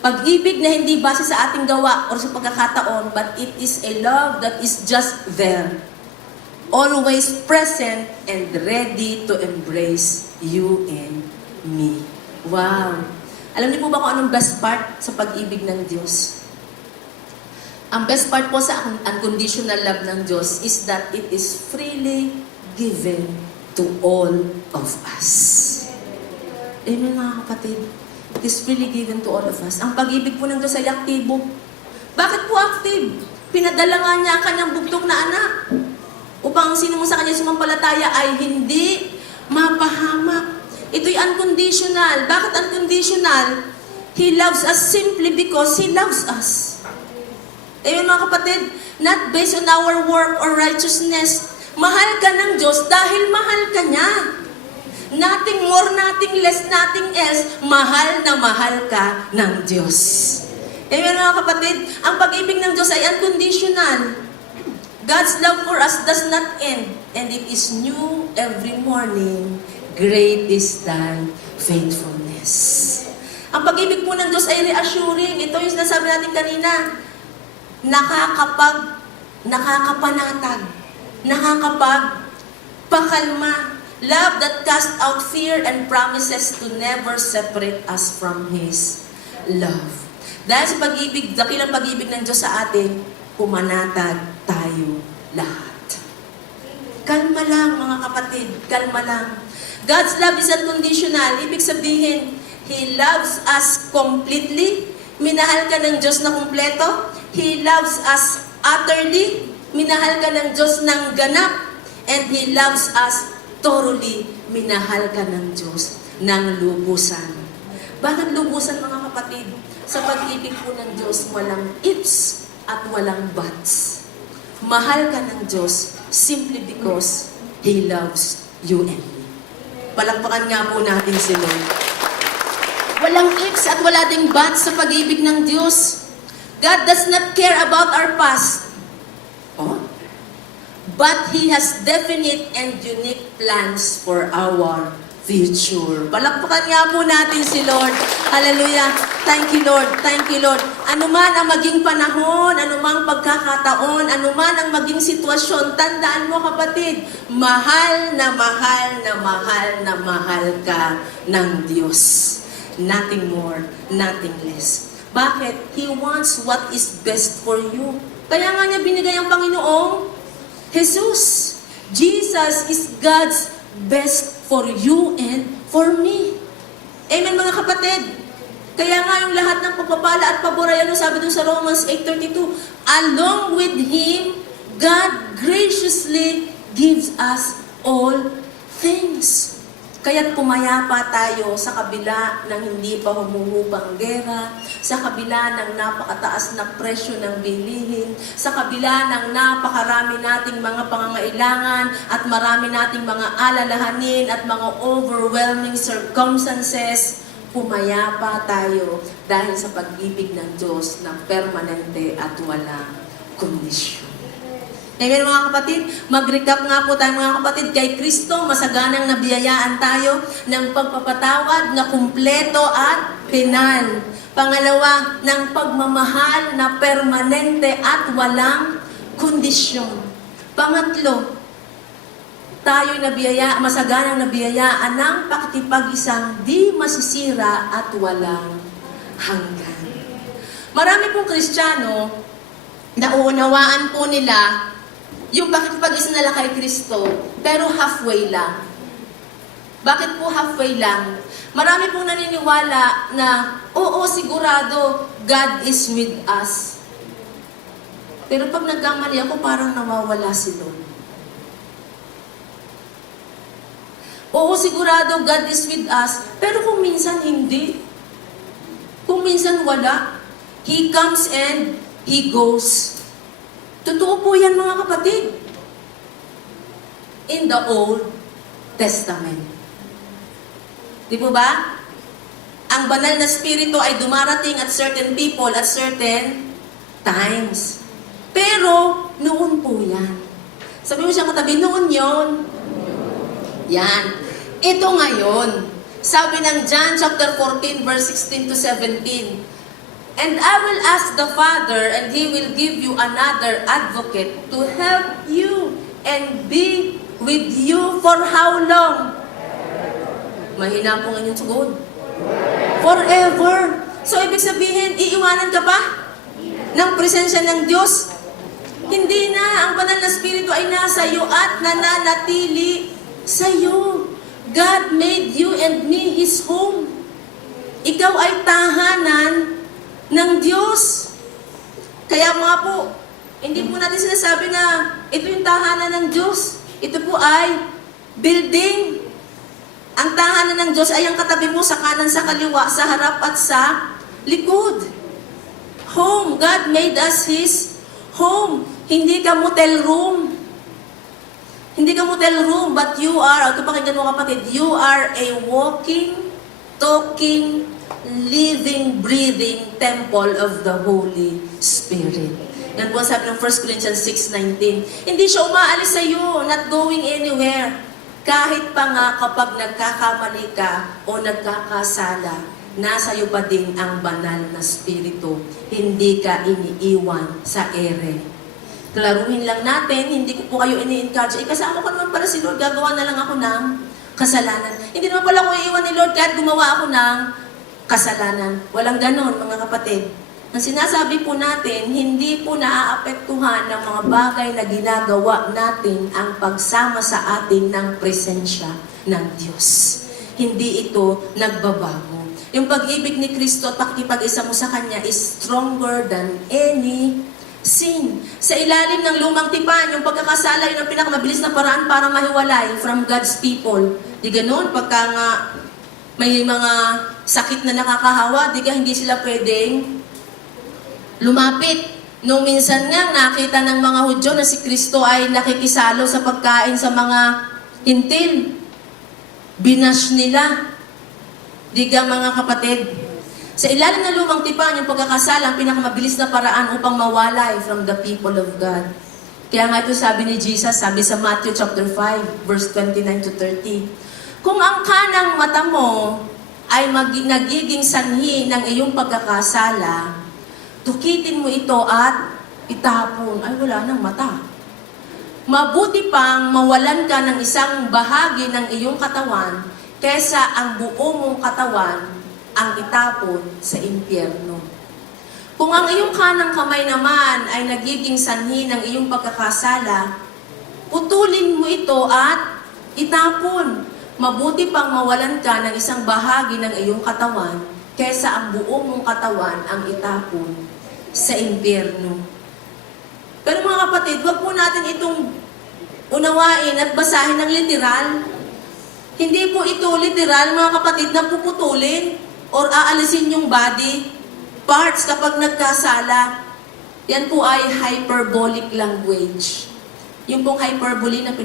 Pag-ibig na hindi base sa ating gawa o sa pagkakataon, but it is a love that is just there. Always present and ready to embrace you and me. Wow! Alam niyo po ba kung anong best part sa pag-ibig ng Diyos? Ang best part po sa unconditional love ng Diyos is that it is freely given to all of us. Amen mga kapatid? It is freely given to all of us. Ang pag-ibig po ng Diyos ay aktibo. Bakit po active? Pinadala nga niya ang kanyang bugtong na anak upang sino mo sa kanya sumampalataya ay hindi mapahamak. Ito'y unconditional. Bakit unconditional? He loves us simply because He loves us. Amen mga kapatid? Not based on our work or righteousness. Mahal ka ng Diyos dahil mahal ka niya. Nothing more, nothing less, nothing else. Mahal na mahal ka ng Diyos. Amen mga kapatid? Ang pag-ibig ng Diyos ay unconditional. God's love for us does not end, and it is new every morning. Great is thy faithfulness. Ang pag-ibig po ng Diyos ay reassuring. Ito yung sinasabi natin kanina. Nakakapanatag, nakakapagpakalma. Love that casts out fear and promises to never separate us from His love. Dahil sa pag-ibig, dakilang pag-ibig ng Diyos sa atin, pumanatag tayo lahat. Kalma lang mga kapatid, kalma lang. God's love is unconditional. Ibig sabihin, He loves us completely. Minahal ka ng Diyos na kumpleto. He loves us utterly. Minahal ka ng Diyos ng ganap. And He loves us thoroughly. Minahal ka ng Diyos ng lubusan. Bakit lubusan mga kapatid? Sa pag-ibig po ng Diyos, walang ifs at walang buts. Mahal ka ng Diyos simply because He loves you and me. Palakpakan nga po natin si Lord. Walang ifs at wala ding buts sa pag-ibig ng Diyos. God does not care about our past. But He has definite and unique plans for our future. Palakpakan nga po natin si Lord. Hallelujah. Thank you, Lord. Thank you, Lord. Anuman ang maging panahon, anumang pagkakataon, anuman ang maging sitwasyon, tandaan mo kapatid, mahal na mahal na mahal na mahal ka ng Diyos. Nothing more, nothing less. Bakit? He wants what is best for you. Kaya nga niya binigay ang Panginoong Jesus. Jesus is God's best for you and for me. Amen mga kapatid? Kaya nga yung lahat ng pagpapala at pabor ay ano sabi doon sa Romans 8:32, along with Him, God graciously gives us all things. Kaya't pumayapa tayo sa kabila ng hindi pa humuhubang gera, sa kabila ng napakataas na presyo ng bilihin, sa kabila ng napakarami nating mga pangangailangan at marami nating mga alalahanin at mga overwhelming circumstances, pumayapa tayo dahil sa pag-ibig ng Diyos na permanente at walang kondisyon. Amen mga kapatid, mag-recap nga po tayo mga kapatid, kay Kristo masaganang nabiyayaan tayo ng pagpapatawad na kumpleto at penal. Pangalawa, ng pagmamahal na permanente at walang kondisyon. Pangatlo, tayo masaganang nabiyayaan ng pakikipag-isang di masisira at walang hanggan. Marami pong Kristiyano, nauunawaan po nila yung pakikipag-isa nila kay Kristo, pero halfway lang. Bakit po halfway lang? Marami pong naniniwala na, oo, sigurado, God is with us. Pero pag nagkamali ako, parang nawawala si Lord. Oo, sigurado, God is with us, pero kung minsan hindi. Kung minsan wala. He comes and He goes. Totoo po yan mga kapatid. In the Old Testament. Di po ba? Ang banal na spirito ay dumarating at certain people at certain times. Pero, noon po yan. Sabi mo siya katabi, noon yon. Yan. Ito ngayon. Sabi ng John chapter 14 verse 16 to 17. And I will ask the Father, and He will give you another advocate to help you and be with you for how long? Mahina po ang inyong sugod. Forever. So, ibig sabihin, iiwanan ka ba ng presensya ng Diyos? Hindi na. Ang banal na spirito ay nasa iyo at nananatili sa iyo. God made you and me His home. Ikaw ay tahanan ng Diyos. Kaya mga po, hindi po natin sinasabi na ito yung tahanan ng Diyos. Ito po ay building. Ang tahanan ng Diyos ay ang katabi mo sa kanan, sa kaliwa, sa harap at sa likod. Home. God made us His home. Hindi ka motel room. Hindi ka motel room, but you are, ito pakinggan mo kapatid, you are a walking, talking, living, breathing temple of the Holy Spirit. Yan po sabi ng 1 Corinthians 6:19. Hindi siya umaalis sa iyo, not going anywhere. Kahit pa nga kapag nagkakamali ka o nagkakasala, nasa iyo pa din ang banal na spirito. Hindi ka iniiwan sa ere. Klaruhin lang natin, hindi ko po kayo ini-encourage. Kasama ko naman pala si Lord, gagawa na lang ako ng kasalanan. Hindi naman pala ko iiwan ni Lord kahit gumawa ako ng kasalanan. Walang ganon, mga kapatid. Ang sinasabi po natin, hindi po naaapektuhan ng mga bagay na ginagawa natin ang pagsama sa atin ng presensya ng Diyos. Hindi ito nagbabago. Yung pag-ibig ni Kristo at pakikipag-isa mo sa Kanya is stronger than any sin. Sa ilalim ng lumang tipan, yung pagkakasala, yun ang pinakamabilis na paraan para mahiwalay from God's people. Di ganun, pagka nga may mga sakit na nakakahawa, di ka hindi sila pwedeng lumapit. Nung minsan nga, nakita ng mga Hudyo na si Kristo ay nakikisalo sa pagkain sa mga hintil. Binash nila. Di ka mga kapatid? Sa ilalim ng lumang tipan, yung pagkakasala, ang pinakamabilis na paraan upang mawalay from the people of God. Kaya nga ito sabi ni Jesus, sabi sa Matthew chapter 5, verse 29 to 30. Kung ang kanang mata mo ay nagiging sanhi ng iyong pagkakasala, tukitin mo ito at itapon. Ay, wala nang mata. Mabuti pang mawalan ka ng isang bahagi ng iyong katawan kesa ang buo mong katawan ang itapon sa impyerno. Kung ang iyong kanang kamay naman ay nagiging sanhi ng iyong pagkakasala, putulin mo ito at itapon. Mabuti pang mawalan ka ng isang bahagi ng iyong katawan kesa ang buo mong katawan ang itapon sa impyerno. Pero mga kapatid, wag po natin itong unawain at basahin ng literal. Hindi po ito literal, mga kapatid, na puputulin or aalisin yung body parts kapag nagkasala. Yan po ay hyperbolic language. Yung pong hyperbole na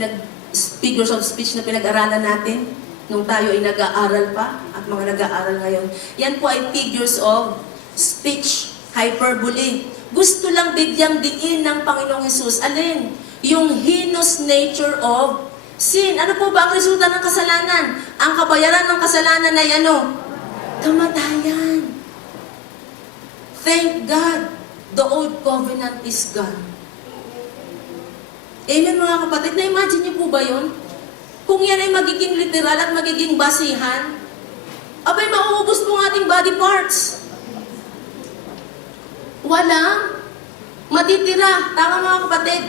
figures of speech na pinag-aralan natin nung tayo ay nag-aaral pa at mga nag-aaral ngayon. Yan po ay figures of speech, hyperbole. Gusto lang bigyang diin ng Panginoong Hesus. Alin? Yung heinous nature of sin. Ano po ba ang resulta ng kasalanan? Ang kabayaran ng kasalanan ay ano? Kamatayan. Thank God, the old covenant is gone. Amen mga kapatid. Na-imagine niyo po ba yun? Kung yan ay magiging literal at magiging basihan, abay mauubos po ang ating body parts. Walang matitira. Tama mga kapatid.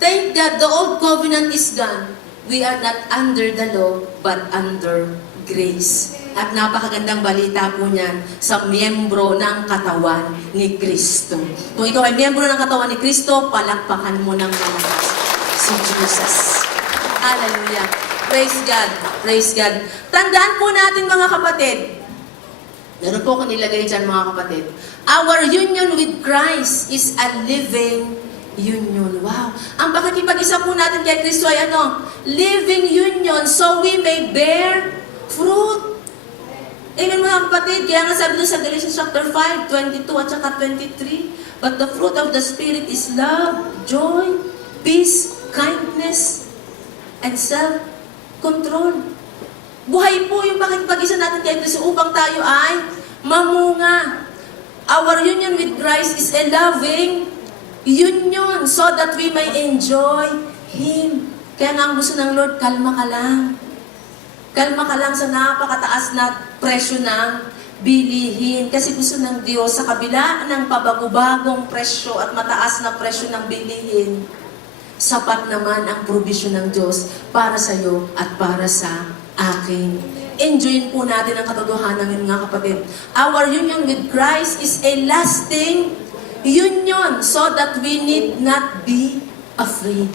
Thank God, the old covenant is gone. We are not under the law, but under grace. At napakagandang balita po niyan sa miyembro ng katawan ni Kristo. Kung ikaw ay miyembro ng katawan ni Kristo, palakpakan mo ng malakas si Jesus. Hallelujah. Praise God. Praise God. Tandaan po natin mga kapatid. Meron po ko nilagay dyan mga kapatid. Our union with Christ is a living union. Wow. Ang pakikipag-isa po natin kay Kristo ay ano? Living union so we may bear fruit. Amen mga kapatid. Kaya nga sabi doon sa Galatians chapter 5, 22 at saka 23, but the fruit of the Spirit is love, joy, peace, kindness, and self-control. Buhay po yung pakikipag-isa natin kay Kristo upang tayo ay mamunga. Our union with Christ is a loving union so that we may enjoy Him. Kaya nga ang gusto ng Lord, kalma ka lang. Kalma ka lang sa napakataas na presyo ng bilihin. Kasi gusto ng Diyos sa kabila ng pabago-bagong presyo at mataas na presyo ng bilihin, sapat naman ang provision ng Diyos para sa iyo at para sa akin. Enjoyin po natin ang katotohanan ng mga kapatid. Our union with Christ is a lasting union so that we need not be afraid.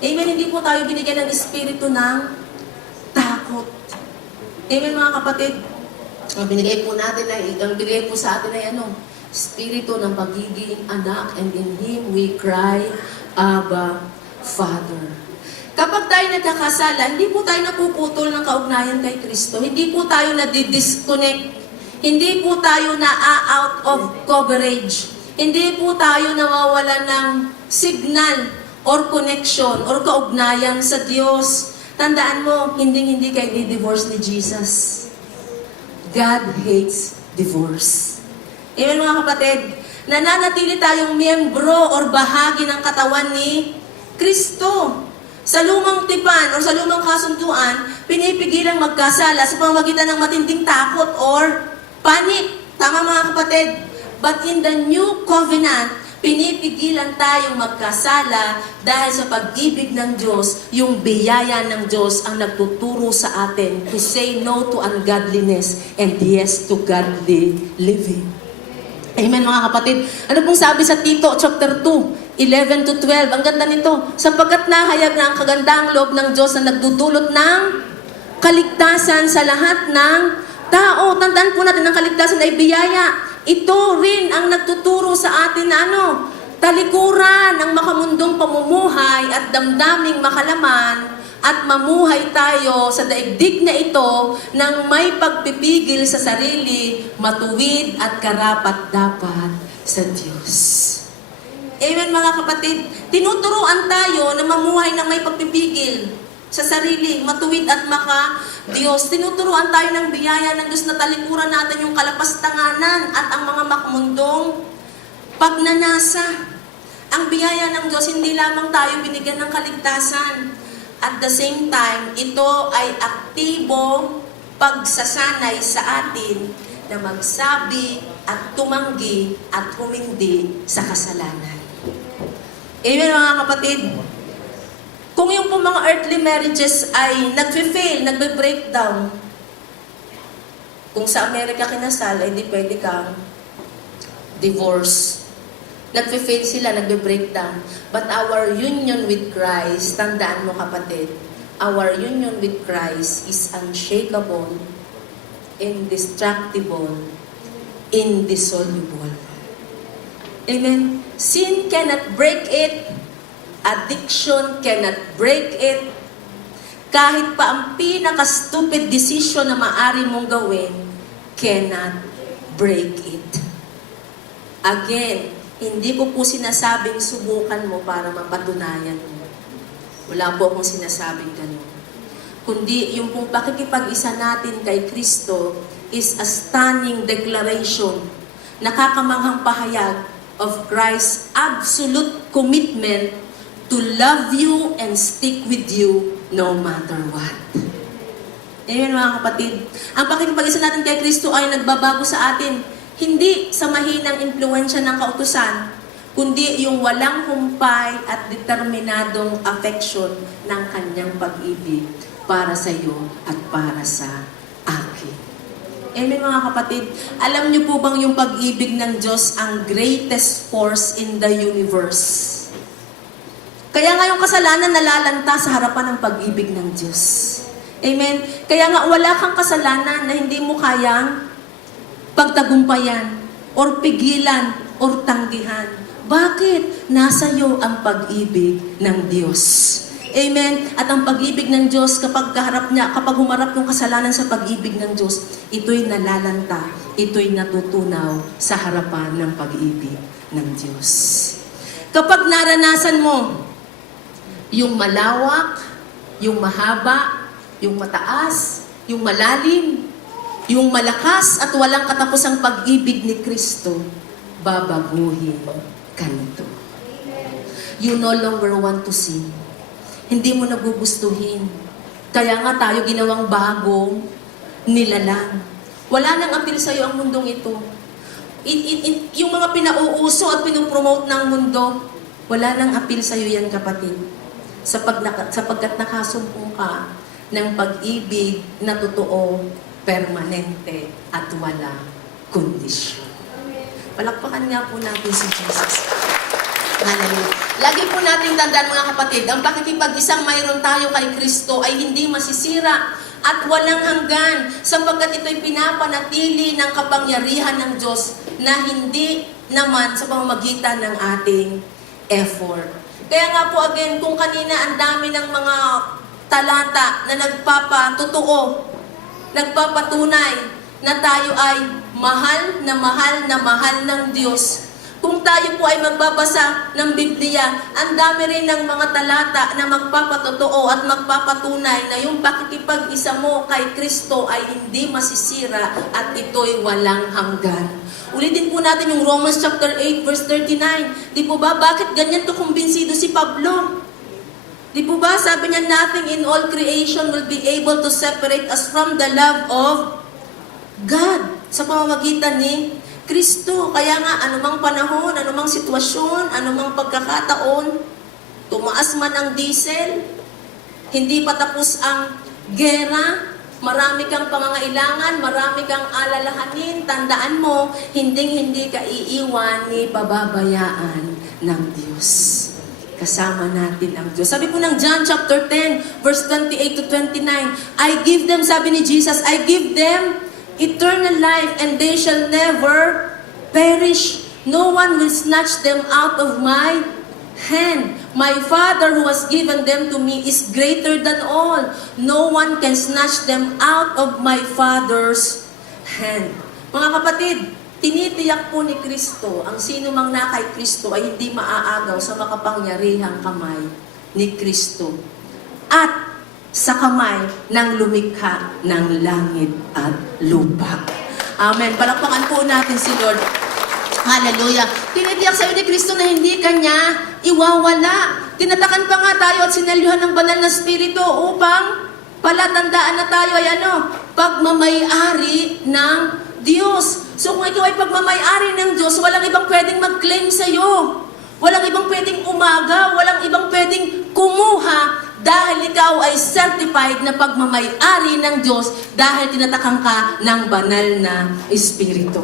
Amen. Hindi po tayo binigyan ng espiritu ng takot. Amen mga kapatid. Ang binigay po natin ay, ang binigay po sa atin ay ano? Espiritu ng pagiging anak, and in Him we cry, Abba, Father. Kapag tayo nagkakasala, hindi po tayo napuputol ng kaugnayan kay Kristo. Hindi po tayo na-disconnect. Hindi po tayo na-out of coverage. Hindi po tayo nawawala ng signal or connection or kaugnayan sa Diyos. Tandaan mo, hindi kayo di-divorce ni Jesus. God hates divorce. Amen mga kapatid, nananatili tayong miyembro or bahagi ng katawan ni Kristo. Sa lumang tipan o sa lumang kasunduan, pinipigilang magkasala sa pamamagitan ng matinding takot or panic. Tama mga kapatid? But in the new covenant, pinipigilan tayong magkasala dahil sa pag-ibig ng Diyos, yung biyaya ng Diyos ang nagtuturo sa atin to say no to ungodliness and yes to godly living. Amen mga kapatid. Ano pong sabi sa Tito chapter 2, 11 to 12? Ang ganda nito. Sapagkat nahayag na ang kagandang loob ng Diyos na nagdudulot ng kaligtasan sa lahat ng tao. Tandaan po natin ang kaligtasan ay biyaya. Ito rin ang nagtuturo sa atin na ano? Talikuran ng makamundong pamumuhay at damdaming makalaman at mamuhay tayo sa daigdig na ito ng may pagpipigil sa sarili, matuwid at karapat-dapat sa Diyos. Amen mga kapatid. Tinuturuan tayo na mamuhay ng may pagpipigil sa sarili, matuwid at maka-Diyos. Tinuturuan tayo ng biyaya ng Diyos na talikuran natin yung kalapastanganan at ang mga makmundong pagnanasa. Ang biyaya ng Diyos, hindi lamang tayo binigyan ng kaligtasan. At the same time, ito ay aktibong pagsasanay sa atin na magsabi at tumanggi at humindi sa kasalanan. Amen mga kapatid. Kung yung po mga earthly marriages ay nagfe-fail, nagbe-breakdown, kung sa Amerika kinasal, ay di pwede kang divorce. Nagfe-fail sila, nagbe-breakdown. But our union with Christ, tandaan mo kapatid, our union with Christ is unshakable, indestructible, indissoluble. Amen? Sin cannot break it. Addiction cannot break it. Kahit pa ang pinaka-stupid decision na maaari mong gawin, cannot break it. Again, hindi ko po sinasabing subukan mo para mapatunayan mo. Wala po akong sinasabing ganun. Kundi yung pong pakikipag-isa natin kay Kristo is a stunning declaration, nakakamanghang pahayag of Christ's absolute commitment to love you and stick with you no matter what. Amen mga kapatid. Ang pakikipag-isa natin kay Kristo ay nagbabago sa atin, hindi sa mahinang impluensya ng kautusan, kundi yung walang humpay at determinadong affection ng kanyang pag-ibig para sa iyo at para sa akin. Amen mga kapatid. Alam niyo po bang yung pag-ibig ng Diyos ang greatest force in the universe? Kaya nga yung kasalanan nalalanta sa harapan ng pag-ibig ng Diyos. Amen? Kaya nga wala kang kasalanan na hindi mo kayang pagtagumpayan, or pigilan, or tanggihan. Bakit? Nasa iyo ang pag-ibig ng Diyos. Amen? At ang pag-ibig ng Diyos, kapag humarap yung kasalanan sa pag-ibig ng Diyos, ito'y nalalanta, ito'y natutunaw sa harapan ng pag-ibig ng Diyos. Kapag naranasan mo yung malawak, yung mahaba, yung mataas, yung malalim, yung malakas at walang katapusang pag-ibig ni Kristo, babaguhin ka nito. You no longer want to sin. Hindi mo nagugustuhin. Kaya nga tayo ginawang bagong nilalang. Wala nang apil sa'yo ang mundong ito. Yung mga pinauuso at pinupromote ng mundo, wala nang apil sa'yo yan, kapatid. Sapagkat nakasumpong ka ng pag-ibig na totoo, permanente, at walang kondisyon. Palakpakan nga po natin si Jesus. Hallelujah. Lagi po nating tandaan mga kapatid, ang pakikipag-isang mayroon tayo kay Kristo ay hindi masisira at walang hanggan, sapagkat ito'y pinapanatili ng kapangyarihan ng Diyos na hindi naman sa pamamagitan ng ating effort. Kaya nga po again, kung kanina ang dami ng mga talata na nagpapatotoo, nagpapatunay na tayo ay mahal na mahal na mahal ng Diyos. Kung tayo po ay magbabasa ng Biblia, ang dami rin ng mga talata na magpapatotoo at magpapatunay na yung pakikipag-isa mo kay Kristo ay hindi masisira at ito'y walang hanggan. Ulitin po natin yung Romans chapter 8 verse 39. Di po ba, bakit ganyan to kumbinsido si Pablo? Di po ba, sabi niya, nothing in all creation will be able to separate us from the love of God sa pamamagitan ni Kristo. Kaya nga, anumang panahon, anumang sitwasyon, anumang pagkakataon, tumaas man ang diesel, hindi pa tapos ang gera, marami kang pangangailangan, marami kang alalahanin, tandaan mo, hindi ka iiwan ni pababayaan ng Diyos. Kasama natin ang Diyos. Sabi po ng John chapter 10, verse 28 to 29, I give them, sabi ni Jesus, I give them eternal life and they shall never perish. No one will snatch them out of my hand. My Father who has given them to me is greater than all. No one can snatch them out of my Father's hand. Mga kapatid, tinitiyak po ni Kristo, ang sino mang na kay Kristo ay hindi maaagaw sa makapangyarihang kamay ni Kristo at sa kamay ng lumikha ng langit at lupa. Amen. Palakpakan po natin si Lord. Hallelujah. Tinitiyak sa iyo ni Kristo na hindi kanya iwawala. Tinatakan pa nga tayo at sinalyuhan ng banal na Espiritu upang palatandaan na tayo ay pagmamay-ari ng Diyos. So kung ikaw ay pagmamay-ari ng Diyos, walang ibang pwedeng mag-claim sa iyo. Walang ibang pwedeng umaga, walang ibang pwedeng kumuha dahil ikaw ay certified na pagmamay-ari ng Diyos dahil tinatakan ka ng banal na Espiritu.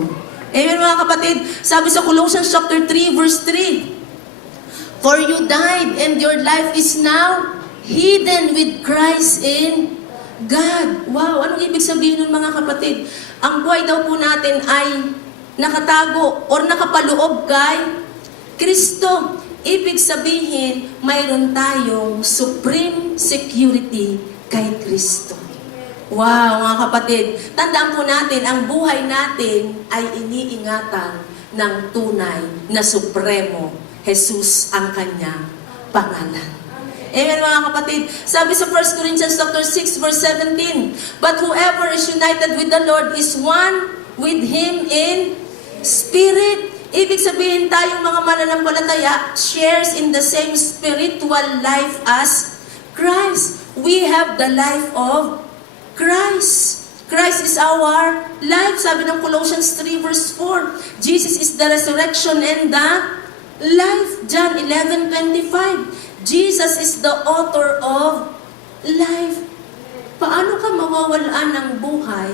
Amen mga kapatid, sabi sa Colossians chapter 3 verse 3, For you died and your life is now hidden with Christ in God. Wow, anong ibig sabihin nun mga kapatid? Ang buhay daw po natin ay nakatago or nakapaloob kay Kristo. Ibig sabihin, mayroon tayong supreme security kay Kristo. Wow, mga kapatid, tandaan po natin, ang buhay natin ay iniingatan ng tunay na supremo. Jesus ang kanyang pangalan. Amen, mga kapatid. Sabi sa 1 Corinthians chapter 6, verse 17, "But whoever is united with the Lord is one with Him in spirit." Ibig sabihin tayong mga mananampalataya shares in the same spiritual life as Christ. We have the life of Christ. Christ is our life. Sabi ng Colossians 3 verse 4, Jesus is the resurrection and the life. John 11:25, Jesus is the author of life. Paano ka mawawalaan ng buhay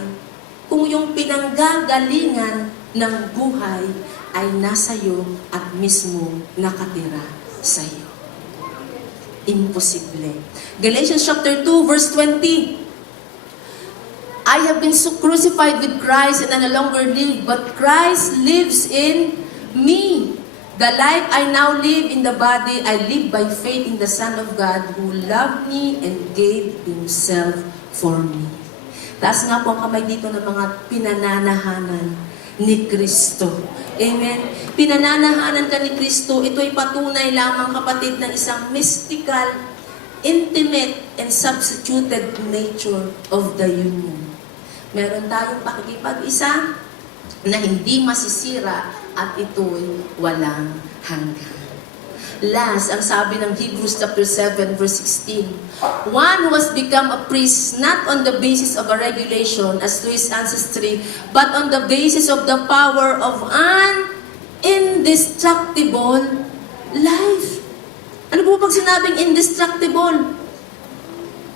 kung yung pinanggagalingan ng buhay ay nasa iyo at mismo nakatira sa iyo? Imposible. Galatians chapter 2 verse 20, "I have been so crucified with Christ and I no longer live, but Christ lives in me. The life I now live in the body, I live by faith in the Son of God who loved me and gave Himself for me." Taas nga po ang kamay dito ng mga pinananahanan ni Kristo. Amen. Pinananahanan ka ni Kristo, ito ay patunay lamang kapatid ng isang mystical, intimate, and substituted nature of the union. Meron tayong pakikipag-isa na hindi masisira at ito'y walang hanggan. Last, ang sabi ng Hebrews chapter 7 verse 16, "One who has become a priest not on the basis of a regulation as to his ancestry, but on the basis of the power of an indestructible life." Ano po pag sinabing indestructible?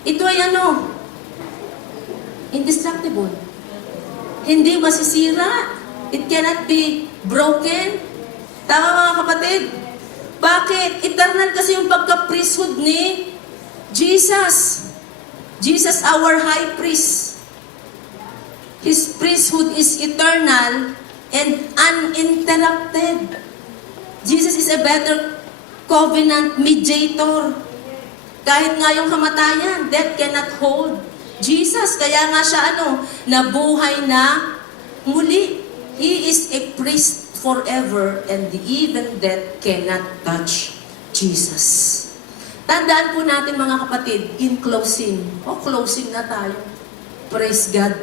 Ito ay ano? Indestructible. Hindi masisira. It cannot be broken. Tama mga kapatid? Bakit? Eternal kasi yung pagka-priesthood ni Jesus. Jesus, our high priest. His priesthood is eternal and uninterrupted. Jesus is a better covenant mediator. Kahit nga yung kamatayan, death cannot hold Jesus. Kaya nga siya nabuhay na muli. He is a priest forever and even death cannot touch Jesus. Tandaan po natin mga kapatid, in closing. Closing na tayo. Praise God.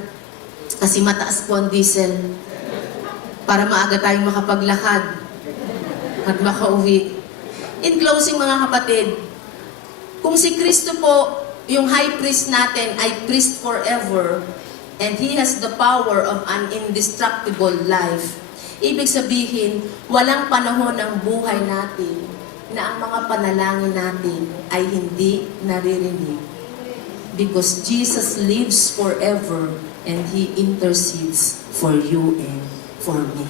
Kasi mataas po ang diesel. Para maaga tayong makapaglakad at makauwi. In closing mga kapatid, kung si Kristo po, yung high priest natin ay priest forever, and He has the power of an indestructible life, ibig sabihin, walang panahon ng buhay natin na ang mga panalangin natin ay hindi naririnig. Because Jesus lives forever and He intercedes for you and for me.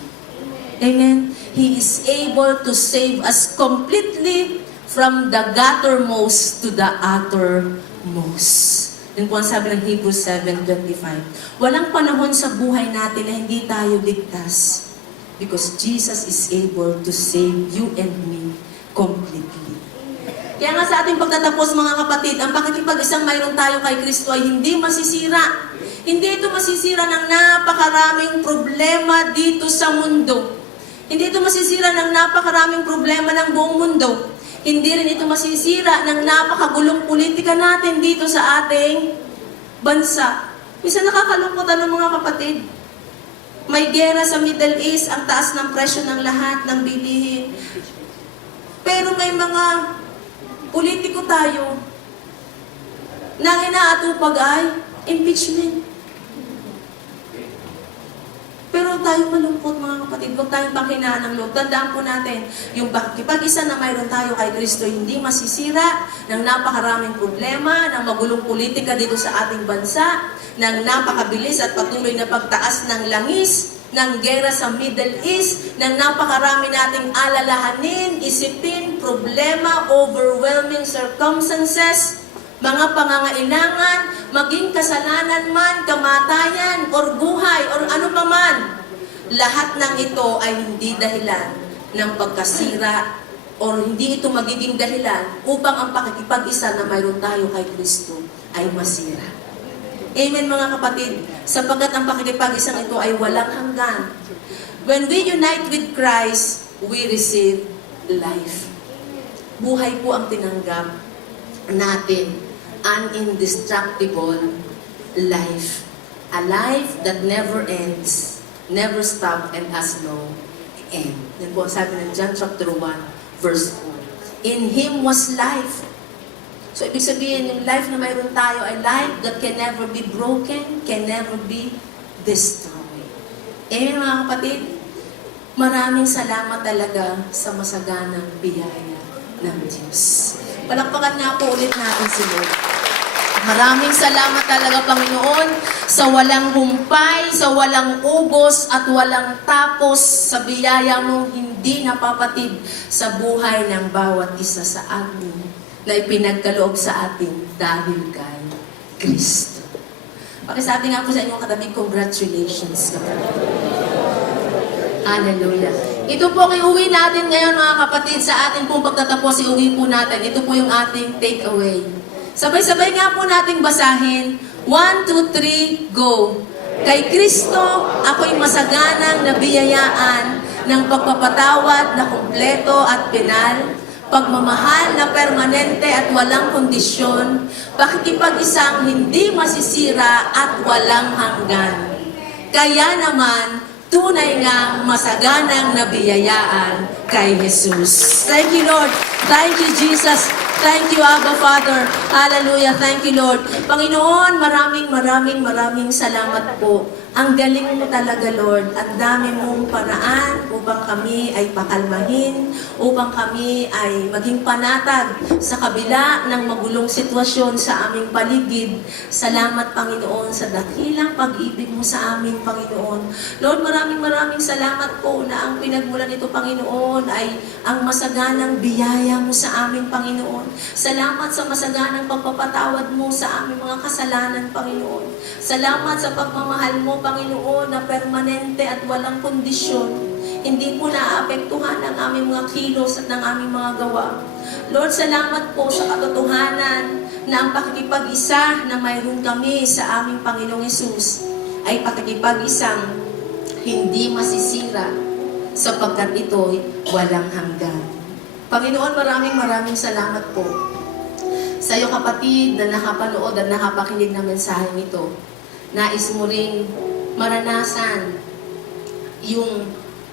Amen? He is able to save us completely from the guttermost to the uttermost. Yun po ang sabi ng Hebrews 7:25. Walang panahon sa buhay natin na hindi tayo ligtas. Because Jesus is able to save you and me completely. Kaya nga sa ating pagtatapos mga kapatid, ang pakikipag-isang mayroon tayo kay Kristo ay hindi masisira. Hindi ito masisira ng napakaraming problema dito sa mundo. Hindi ito masisira ng napakaraming problema ng buong mundo. Hindi rin ito masisira ng napakagulong politika natin dito sa ating bansa. Minsan nakakalungkot ng mga kapatid. May gera sa Middle East, ang taas ng presyo ng lahat ng bilihin. Pero may mga politiko tayo na inaatupag ay impeachment. Pero tayo malungkot mga kapatid, huwag tayong pakinaan ng loob. Tandaan po natin, yung pakikipag-isa na mayroon tayo kay Kristo, hindi masisira ng napakaraming problema, ng magulong politika dito sa ating bansa, ng napakabilis at patuloy na pagtaas ng langis, ng gera sa Middle East, ng napakarami nating alalahanin, isipin, problema, overwhelming circumstances. mga pangangailangan, maging kasalanan man, kamatayan, or buhay, or ano pa man. Lahat ng ito ay hindi dahilan ng pagkasira o hindi ito magiging dahilan upang ang pakikipag-isa na mayroon tayo kay Kristo ay masira. Amen mga kapatid, sapagkat ang pakikipag-isang ito ay walang hanggan. When we unite with Christ, we receive life. Buhay po ang tinanggap natin, an indestructible life. A life that never ends, never stops, and has no end. Yan po sabi ng John chapter 1, verse 4. In Him was life. So, ibig sabihin, yung life na mayroon tayo ay life that can never be broken, can never be destroyed. Amen mga kapatid? Maraming salamat talaga sa masaganang biyaya ng Diyos. Palakpakan nga po ulit natin si Lord. Maraming salamat talaga, Panginoon, sa walang humpay, sa walang ubos at walang tapos sa biyaya mo hindi napapatid sa buhay ng bawat isa sa amin na ipinagkaloob sa atin dahil kay Kristo. Pakisabi nga po sa inyong katabi, congratulations, kapatid. Hallelujah. Ito po ang iuwi natin ngayon mga kapatid sa ating pong pagtatapos, iuwi po natin. Ito po yung ating takeaway. Sabay-sabay nga po nating basahin. 1, 2, 3, go! Kay Kristo, ako'y masaganang nabiyayaan ng pagpapatawad na kumpleto at penal, pagmamahal na permanente at walang kondisyon, pakikipag-isang hindi masisira at walang hanggan. Kaya naman, tunay nga masaganang nabiyayaan kay Jesus. Thank you, Lord. Thank you, Jesus. Thank you, Abba Father. Hallelujah. Thank you, Lord. Panginoon, maraming salamat po. Ang galing mo talaga, Lord. Ang dami mong paraan upang kami ay pakalmahin, upang kami ay maging panatag sa kabila ng magulong sitwasyon sa aming paligid. Salamat, Panginoon, sa dakilang pag-ibig mo sa amin, Panginoon. Lord, maraming salamat po na ang pinagmulan nito, Panginoon, ay ang masaganang biyaya mo sa amin, Panginoon. Salamat sa masaganang pagpapatawad mo sa aming mga kasalanan, Panginoon. Salamat sa pagmamahal mo, Panginoon, na permanente at walang kondisyon. Hindi po naapektuhan ang aming mga kilos at ng aming mga gawa. Lord, salamat po sa katotohanan na ang pakikipag-isa na mayroon kami sa aming Panginoong Hesus ay pakikipag-isang hindi masisira sapagkat ito'y walang hanggan. Panginoon, maraming salamat po sa iyo kapatid na nakapanood at nakapakinig ng mensaheng ito. Nais mo ring maranasan yung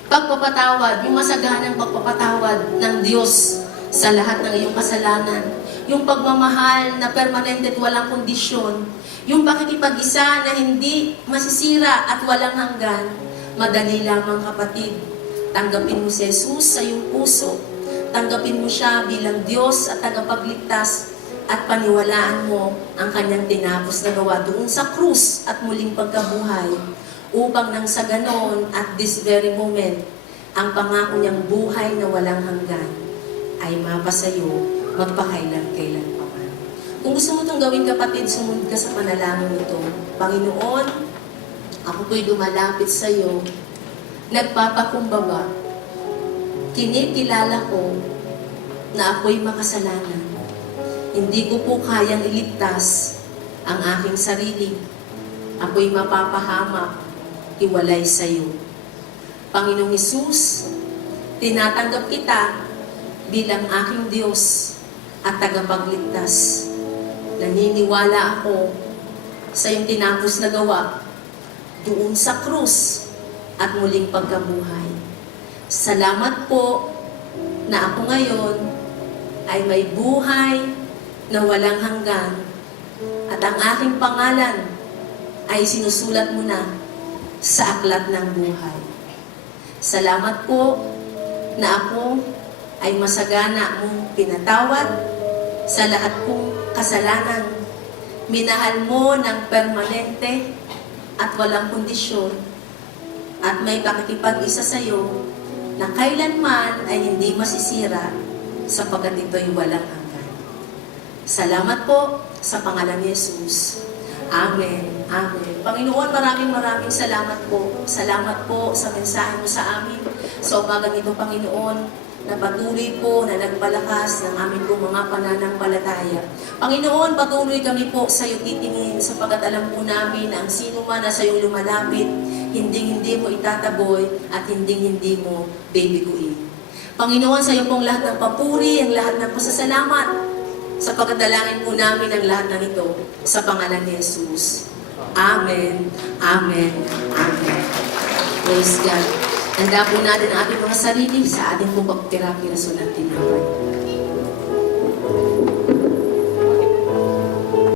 pagpapatawad, yung masaganang pagpapatawad ng Diyos sa lahat ng iyong kasalanan. Yung pagmamahal na permanente at walang kondisyon. Yung pakikipag-isa na hindi masisira at walang hanggan. Madali lamang kapatid. Tanggapin mo si Jesus sa iyong puso. Tanggapin mo siya bilang Diyos at tagapagligtas at paniwalaan mo ang kanyang tinapos na gawa doon sa krus at muling pagkabuhay upang nang sa ganon at this very moment, ang pangako niyang buhay na walang hanggan ay mapasayo magpakailan-kailan pa man. Kung gusto mo itong gawin kapatid, sumunod ka sa panalangin ito. Panginoon, ako po'y lumalapit sa iyo, nagpapakumbaba, kinikilala ko na ako'y makasalanan. Hindi ko po kayang iligtas ang aking sarili. Ako'y mapapahamak, iwalay sa iyo. Panginoong Hesus, tinatanggap kita bilang aking Diyos at tagapagligtas. Naniniwala ako sa iyong tinapos na gawa doon sa krus at muling pagkabuhay. Salamat po na ako ngayon ay may buhay na walang hanggan at ang aking pangalan ay sinusulat mo na sa aklat ng buhay. Salamat po na ako ay masagana mong pinatawad sa lahat kong kasalanan. Minahal mo ng permanente at walang kondisyon at may pakikipag-isa sa iyo na kailanman ay hindi masisira sapagkat ito'y walang hanggan. Salamat po sa pangalan ni Jesus. Amen. Amen. Panginoon, maraming salamat po. Salamat po sa mensahe mo sa amin. Sa umagang ito, Panginoon, na patuloy po na nagpalakas ng aming pong mga pananampalataya. Panginoon, patuloy kami po sa iyo titingin sapagkat alam po namin na ang sino man na sa iyo lumalapit, hindi mo itataboy at hindi mo bibiguin. Panginoon, sa iyo pong lahat ng papuri, ang lahat ng pasasalamat, sapagkat dalangin po namin ang lahat ng ito sa pangalan ni Jesus. Amen. Amen. Amen. Praise God. Handa po natin ang ating mga sarili sa ating pong pagpira-piraso ng tinapay.